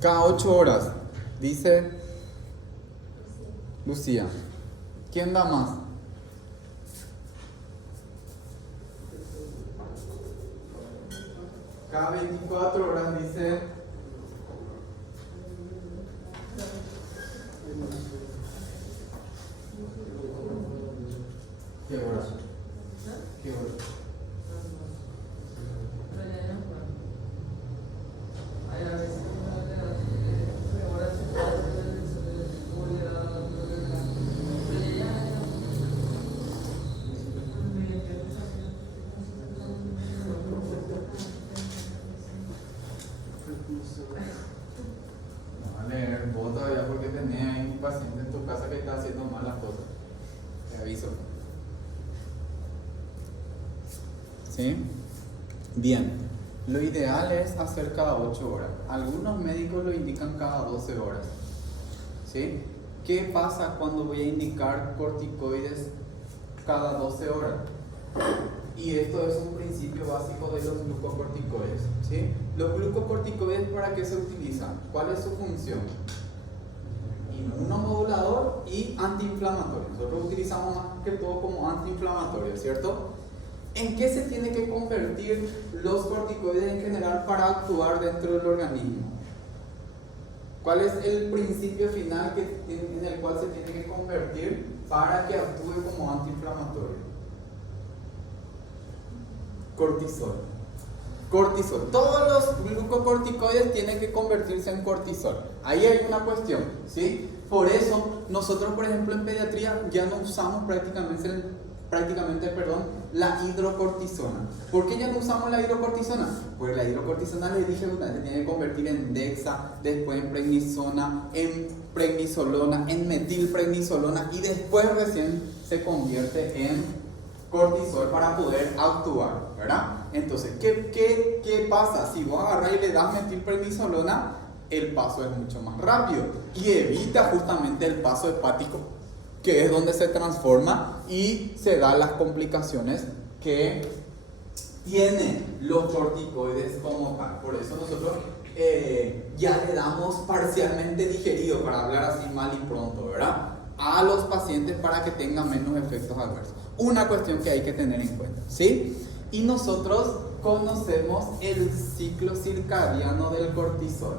Cada 8 horas, dice Lucía. ¿Quién da más? Cada 24 horas, dice. ¿Qué hora? ¿Qué hora? Vale, vos todavía porque tenés ahí un paciente en tu casa que está haciendo malas cosas. Te aviso. ¿Sí? Bien. Lo ideal es hacer cada 8 horas. Algunos médicos lo indican cada 12 horas. ¿Sí? ¿Qué pasa cuando voy a indicar corticoides cada 12 horas? Y esto es un principio básico de los glucocorticoides, ¿sí? Los glucocorticoides, ¿para qué se utilizan? ¿Cuál es su función? Inmunomodulador y antiinflamatorio. Nosotros utilizamos más que todo como antiinflamatorio, ¿cierto? ¿En qué se tienen que convertir los corticoides en general para actuar dentro del organismo? ¿Cuál es el principio final en el cual se tiene que convertir para que actúe como antiinflamatorio? Cortisol. Cortisol. Todos los glucocorticoides tienen que convertirse en cortisol. Ahí hay una cuestión, ¿sí? Por eso nosotros, por ejemplo, en pediatría ya no usamos prácticamente la hidrocortisona. ¿Por qué ya no usamos la hidrocortisona? Pues la hidrocortisona, les dije, se tiene que convertir en dexa, después en prednisona, en prednisolona, en metilprednisolona y después recién se convierte en cortisol para poder actuar, ¿verdad? Entonces, ¿qué pasa? Si vos agarras y le das metilprednisolona, el paso es mucho más rápido y evita justamente el paso hepático, que es donde se transforma y se dan las complicaciones que tienen los corticoides como tal. Por eso nosotros ya le damos parcialmente digerido, para hablar así mal y pronto, ¿verdad?, a los pacientes para que tengan menos efectos adversos. Una cuestión que hay que tener en cuenta, ¿sí? Y nosotros conocemos el ciclo circadiano del cortisol,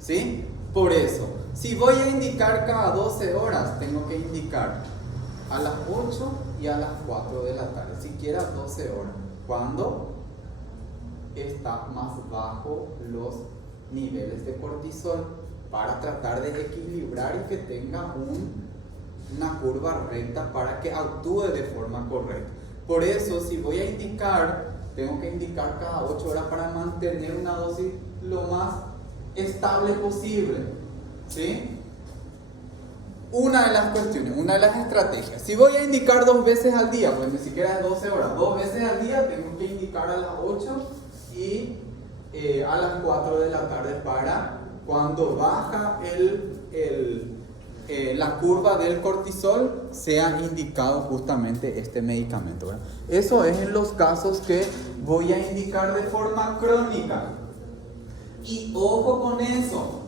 ¿sí? Por eso, si voy a indicar cada 12 horas, tengo que indicar a las 8 y a las 4 de la tarde, siquiera 12 horas, cuando está más bajo los niveles de cortisol, para tratar de equilibrar y que tenga una curva recta para que actúe de forma correcta. Por eso, si voy a indicar, tengo que indicar cada 8 horas para mantener una dosis lo más estable posible, ¿sí? Una de las cuestiones, una de las estrategias. Si voy a indicar 2 veces al día, pues ni siquiera es 12 horas, 2 veces al día tengo que indicar a las 8 y a las 4 de la tarde para cuando baja la curva del cortisol, sea indicado justamente este medicamento, ¿verdad? Eso es en los casos que voy a indicar de forma crónica. Y ojo con eso,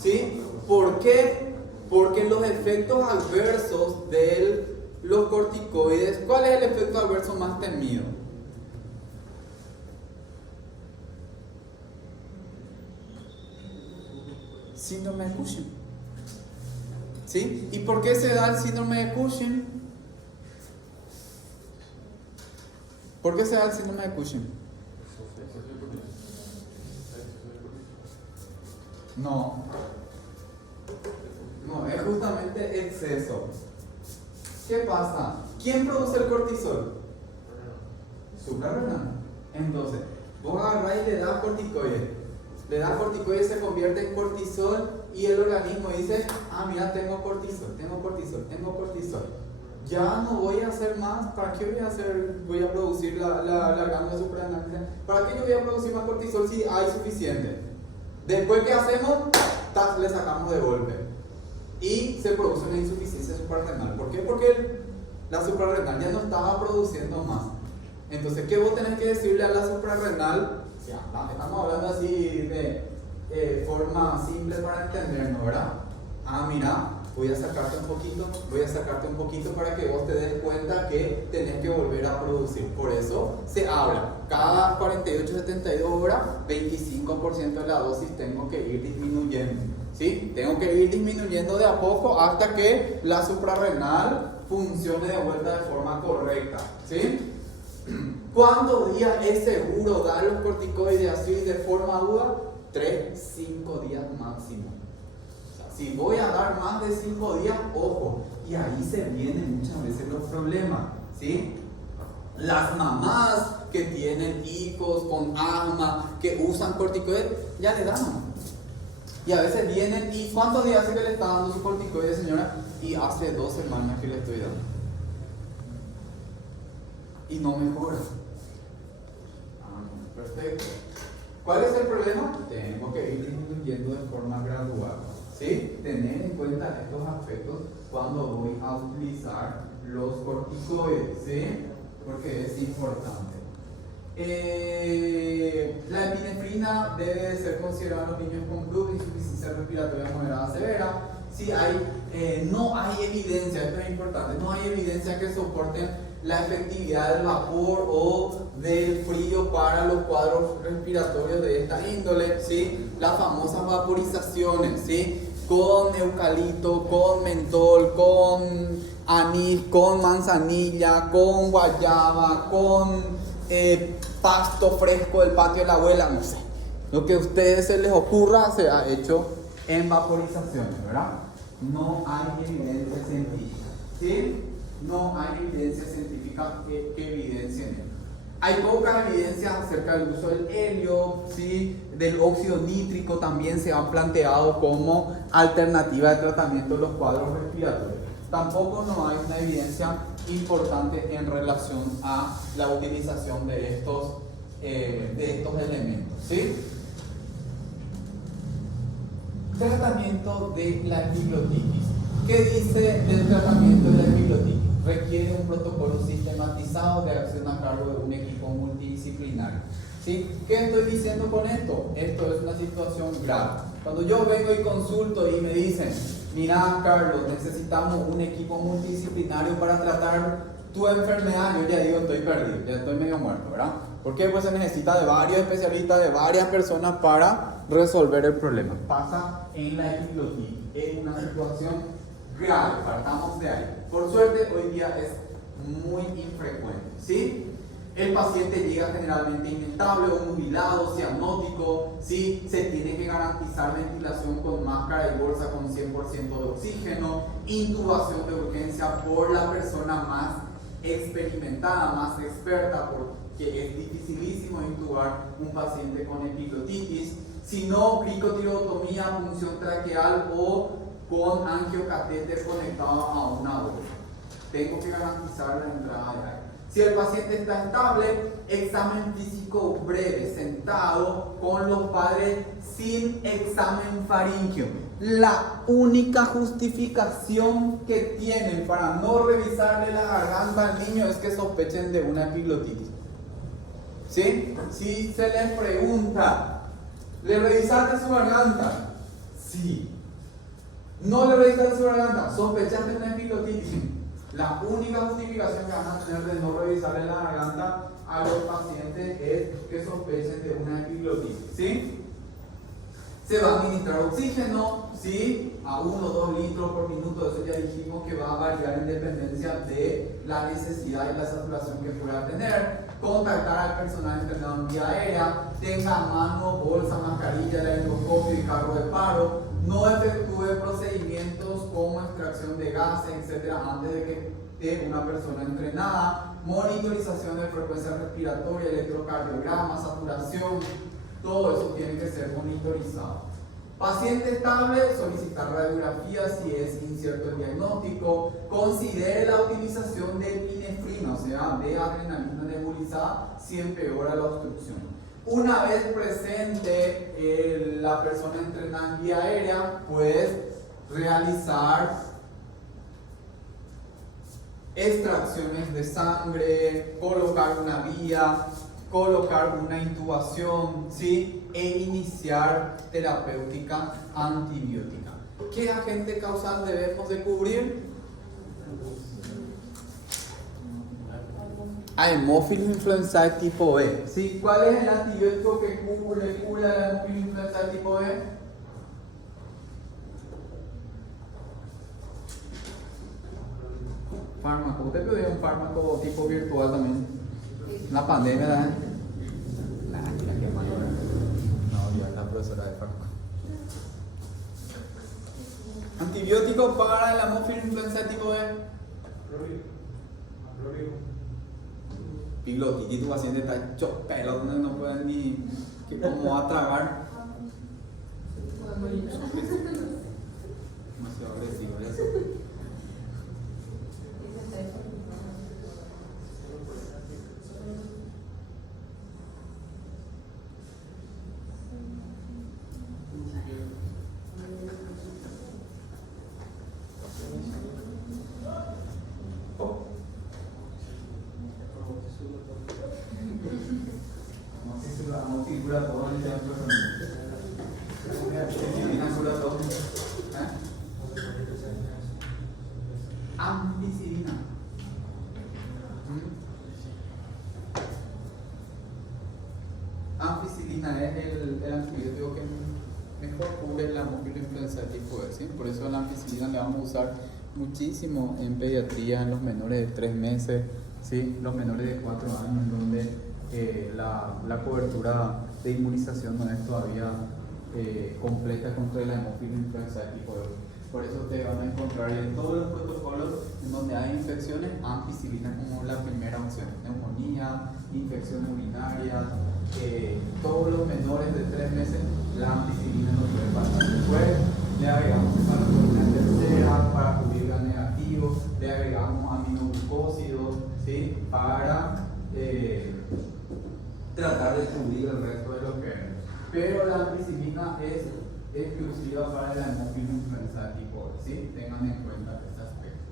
¿sí? ¿Por qué? Porque los efectos adversos de los corticoides, ¿cuál es el efecto adverso más temido? Síndrome de Cushing, ¿sí? ¿Y por qué se da el síndrome de Cushing? ¿Por qué se da el síndrome de Cushing? No, es justamente exceso. ¿Qué pasa? ¿Quién produce el cortisol? Suprarrenal. Entonces, vos agarrás y le das corticoide. Le das corticoide, se convierte en cortisol y el organismo dice, ah, mira, tengo cortisol. Ya no voy a hacer más. ¿Para qué voy a hacer? Voy a producir la glándula suprarrenal. ¿Para qué yo voy a producir más cortisol si hay suficiente? Después, ¿qué hacemos? Le sacamos de golpe. Y se produce una insuficiencia suprarrenal. ¿Por qué? Porque la suprarrenal ya no estaba produciendo más. Entonces, ¿qué vos tenés que decirle a la suprarrenal? Estamos hablando así de forma simple para entendernos, ¿verdad? Ah, mira, voy a sacarte un poquito para que vos te des cuenta que tenés que volver a producir. Por eso se habla, cada 48-72 horas, 25% de la dosis tengo que ir disminuyendo. ¿Sí? Tengo que ir disminuyendo de a poco hasta que la suprarrenal funcione de vuelta de forma correcta. ¿Sí? ¿Cuántos días es seguro dar los corticoides así de forma aguda? 3-5 días máximo. O sea, si voy a dar más de 5 días, ojo, y ahí se vienen muchas veces los problemas. ¿Sí? Las mamás que tienen hijos con asma, que usan corticoides, ya le dan. Y a veces vienen, ¿y cuántos días hace que le está dando su corticoide, señora? Y hace 2 semanas que le estoy dando. Y no mejora. Perfecto. ¿Cuál es el problema? Tengo que ir disminuyendo de forma gradual. ¿Sí? Tener en cuenta estos aspectos cuando voy a utilizar los corticoides. ¿Sí? Porque es importante. La epinefrina debe ser considerada en los niños con PRUF, insuficiencia respiratoria moderada severa. Si no hay evidencia, esto es importante, no hay evidencia que soporten la efectividad del vapor o del frío para los cuadros respiratorios de esta índole, ¿sí? Las famosas vaporizaciones, ¿sí? Con eucalipto, con mentol, con anís, con manzanilla, con guayaba, con pasto fresco del patio de la abuela, no sé. Lo que a ustedes se les ocurra se ha hecho en vaporizaciones, ¿verdad? No hay evidencia científica, ¿sí? No hay evidencia científica que evidencien esto. Hay poca evidencia acerca del uso del helio, ¿sí? Del óxido nítrico también se ha planteado como alternativa de tratamiento de los cuadros respiratorios. Tampoco no hay una evidencia importante en relación a la utilización de estos elementos, ¿sí? Tratamiento de la epiglotitis. ¿Qué dice del tratamiento de la epiglotitis? Requiere un protocolo sistematizado de acción a cargo de un equipo multidisciplinario. ¿Sí? ¿Qué estoy diciendo con esto? Esto es una situación grave. Cuando yo vengo y consulto y me dicen, mira, Carlos, necesitamos un equipo multidisciplinario para tratar tu enfermedad, yo ya digo, estoy perdido, ya estoy medio muerto, ¿verdad? Porque pues se necesita de varios especialistas, de varias personas para resolver el problema. Pasa en la epiglotitis, es una situación grave, partamos de ahí. Por suerte, hoy día es muy infrecuente, ¿sí? El paciente llega generalmente inestable o nubilado, cianótico, ¿sí? Se tiene que garantizar ventilación con máscara y bolsa con 100% de oxígeno, intubación de urgencia por la persona más experimentada, más experta, porque es dificilísimo intubar un paciente con epiglotitis, sino cricotirotomía, punción traqueal o con angiocatéter conectado a una bolsa. Tengo que garantizar la entrada de aire. Si el paciente está estable, examen físico breve, sentado con los padres sin examen faríngeo. La única justificación que tienen para no revisarle la garganta al niño es que sospechen de una epiglotitis. ¿Sí? Si se les pregunta, ¿le revisaste su garganta? Sí. ¿No le revisaste su garganta? ¿Sospechaste de una epiglotitis? La única justificación que van a tener de no revisarle la garganta a los pacientes es que sospechen de una epiglotitis, ¿sí? Se va a administrar oxígeno, ¿sí? A 1 o 2 litros por minuto, eso ya dijimos que va a variar en dependencia de la necesidad y la saturación que pueda tener. Contactar al personal internado en vía aérea, tenga a mano bolsa, mascarilla, laringoscopio y carro de paro. No efectúe procedimientos como extracción de gases, etc., antes de que de una persona entrenada, monitorización de frecuencia respiratoria, electrocardiograma, saturación, todo eso tiene que ser monitorizado. Paciente estable, solicitar radiografía si es incierto el diagnóstico. Considere la utilización de epinefrina, o sea, de adrenalina nebulizada, si empeora la obstrucción. Una vez presente la persona entrenada en vía aérea, puedes realizar extracciones de sangre, colocar una vía, colocar una intubación, ¿sí? E iniciar terapéutica antibiótica. ¿Qué agente causal debemos de cubrir? Haemophilus influenzae tipo B. ¿Sí? ¿Cuál es el antibiótico que cura la Haemophilus influenzae tipo B? Fármaco. Usted pidió un fármaco tipo virtual también. La pandemia, ¿verdad? No, ya es la profesora de fármaco. Antibiótico para la Haemophilus influenzae tipo B. Piglotiti, tu paciente está hecho pelo, donde no puede ni. ¿Cómo va a tragar? Demasiado agresivo eso. Ampicilina. Ampicilina es el antibiótico que mejor cubre la Haemophilus influenzae tipo B, ¿sí? Por eso la ampicilina la vamos a usar muchísimo en pediatría, en los menores de 3 meses, ¿sí? Los menores de 4 años, donde la cobertura de inmunización no es todavía completa contra la Haemophilus influenzae tipo B. Por eso te van a encontrar en todos los protocolos en donde hay infecciones, ampicilina como la primera opción. Neumonía, infección urinaria, todos los menores de 3 meses, la ampicilina no puede pasar. Después le agregamos cefalotocina tercera para cubrir gram negativo, le agregamos aminoglucósidos, ¿sí? Para tratar de cubrir el resto de los que. Pero la ampicilina es exclusiva para la Haemophilus influenzae tipo B, ¿sí? Tengan en cuenta este aspecto.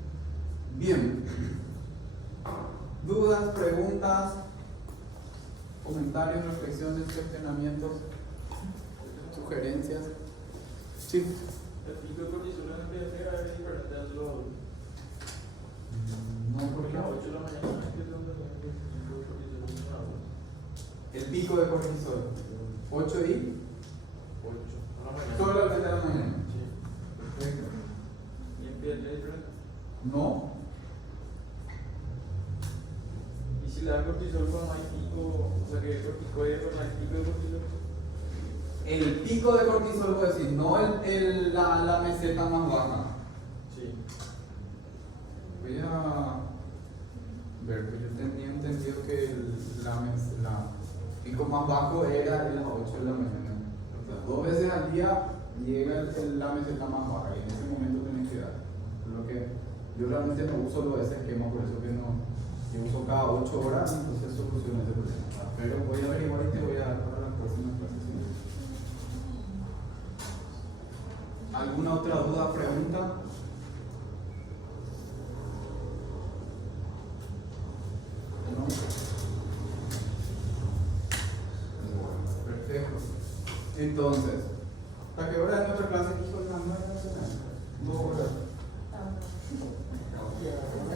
Bien. ¿Dudas, preguntas, comentarios, reflexiones, cuestionamientos, sugerencias? Sí. El pico de cortisol en la pediatría es diferente a los. No, ¿por qué? A las 8 de la mañana es que es donde se el pico de cortisol. El pico de cortisol. 8 y 8 a la mañana. solo al de la mañana. Sí. Perfecto. ¿Y en pediatría es diferente? No. ¿Y si le da cortisol cuando hay pico, o sea que corticoide cuando hay pico de cortisol? El pico de cortisol, puedo decir, no la meseta más baja. Sí. Voy a ver, pues yo tenía entendido que la pico más bajo era de las 8 de la mañana. O sea, 2 veces al día llega la meseta más baja y en ese momento tenés que dar. Lo que yo realmente no uso ese esquema, por eso que no. Yo uso cada 8 horas, entonces soluciono ese problema. Pero voy a averiguar y te voy a dar para las próximas clases. ¿Alguna otra duda, pregunta? ¿No? Perfecto. Entonces, ¿hasta qué hora es nuestra clase aquí con la nueva nacional? 2 horas.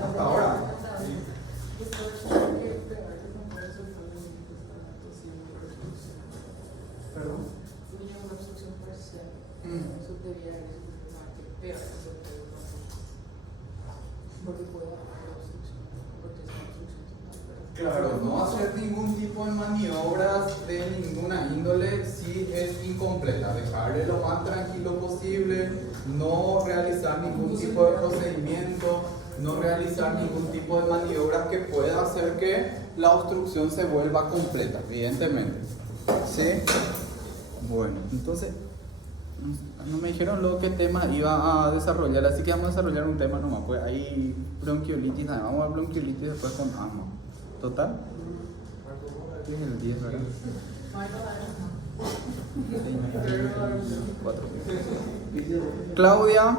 ¿Hasta ahora? ¿Perdón? Claro, no hacer ningún tipo de maniobras de ninguna índole si es incompleta, dejarle lo más tranquilo posible, no realizar ningún tipo de procedimiento no realizar ningún tipo de maniobra que pueda hacer que la obstrucción se vuelva completa, evidentemente. ¿Sí? Bueno, entonces, no me dijeron luego qué tema iba a desarrollar, así que vamos a desarrollar un tema nomás, pues hay bronquiolitis, nada, vamos a ver bronquiolitis después con asma. ¿Total? ¿Qué es el 10, verdad? 4. Claudia.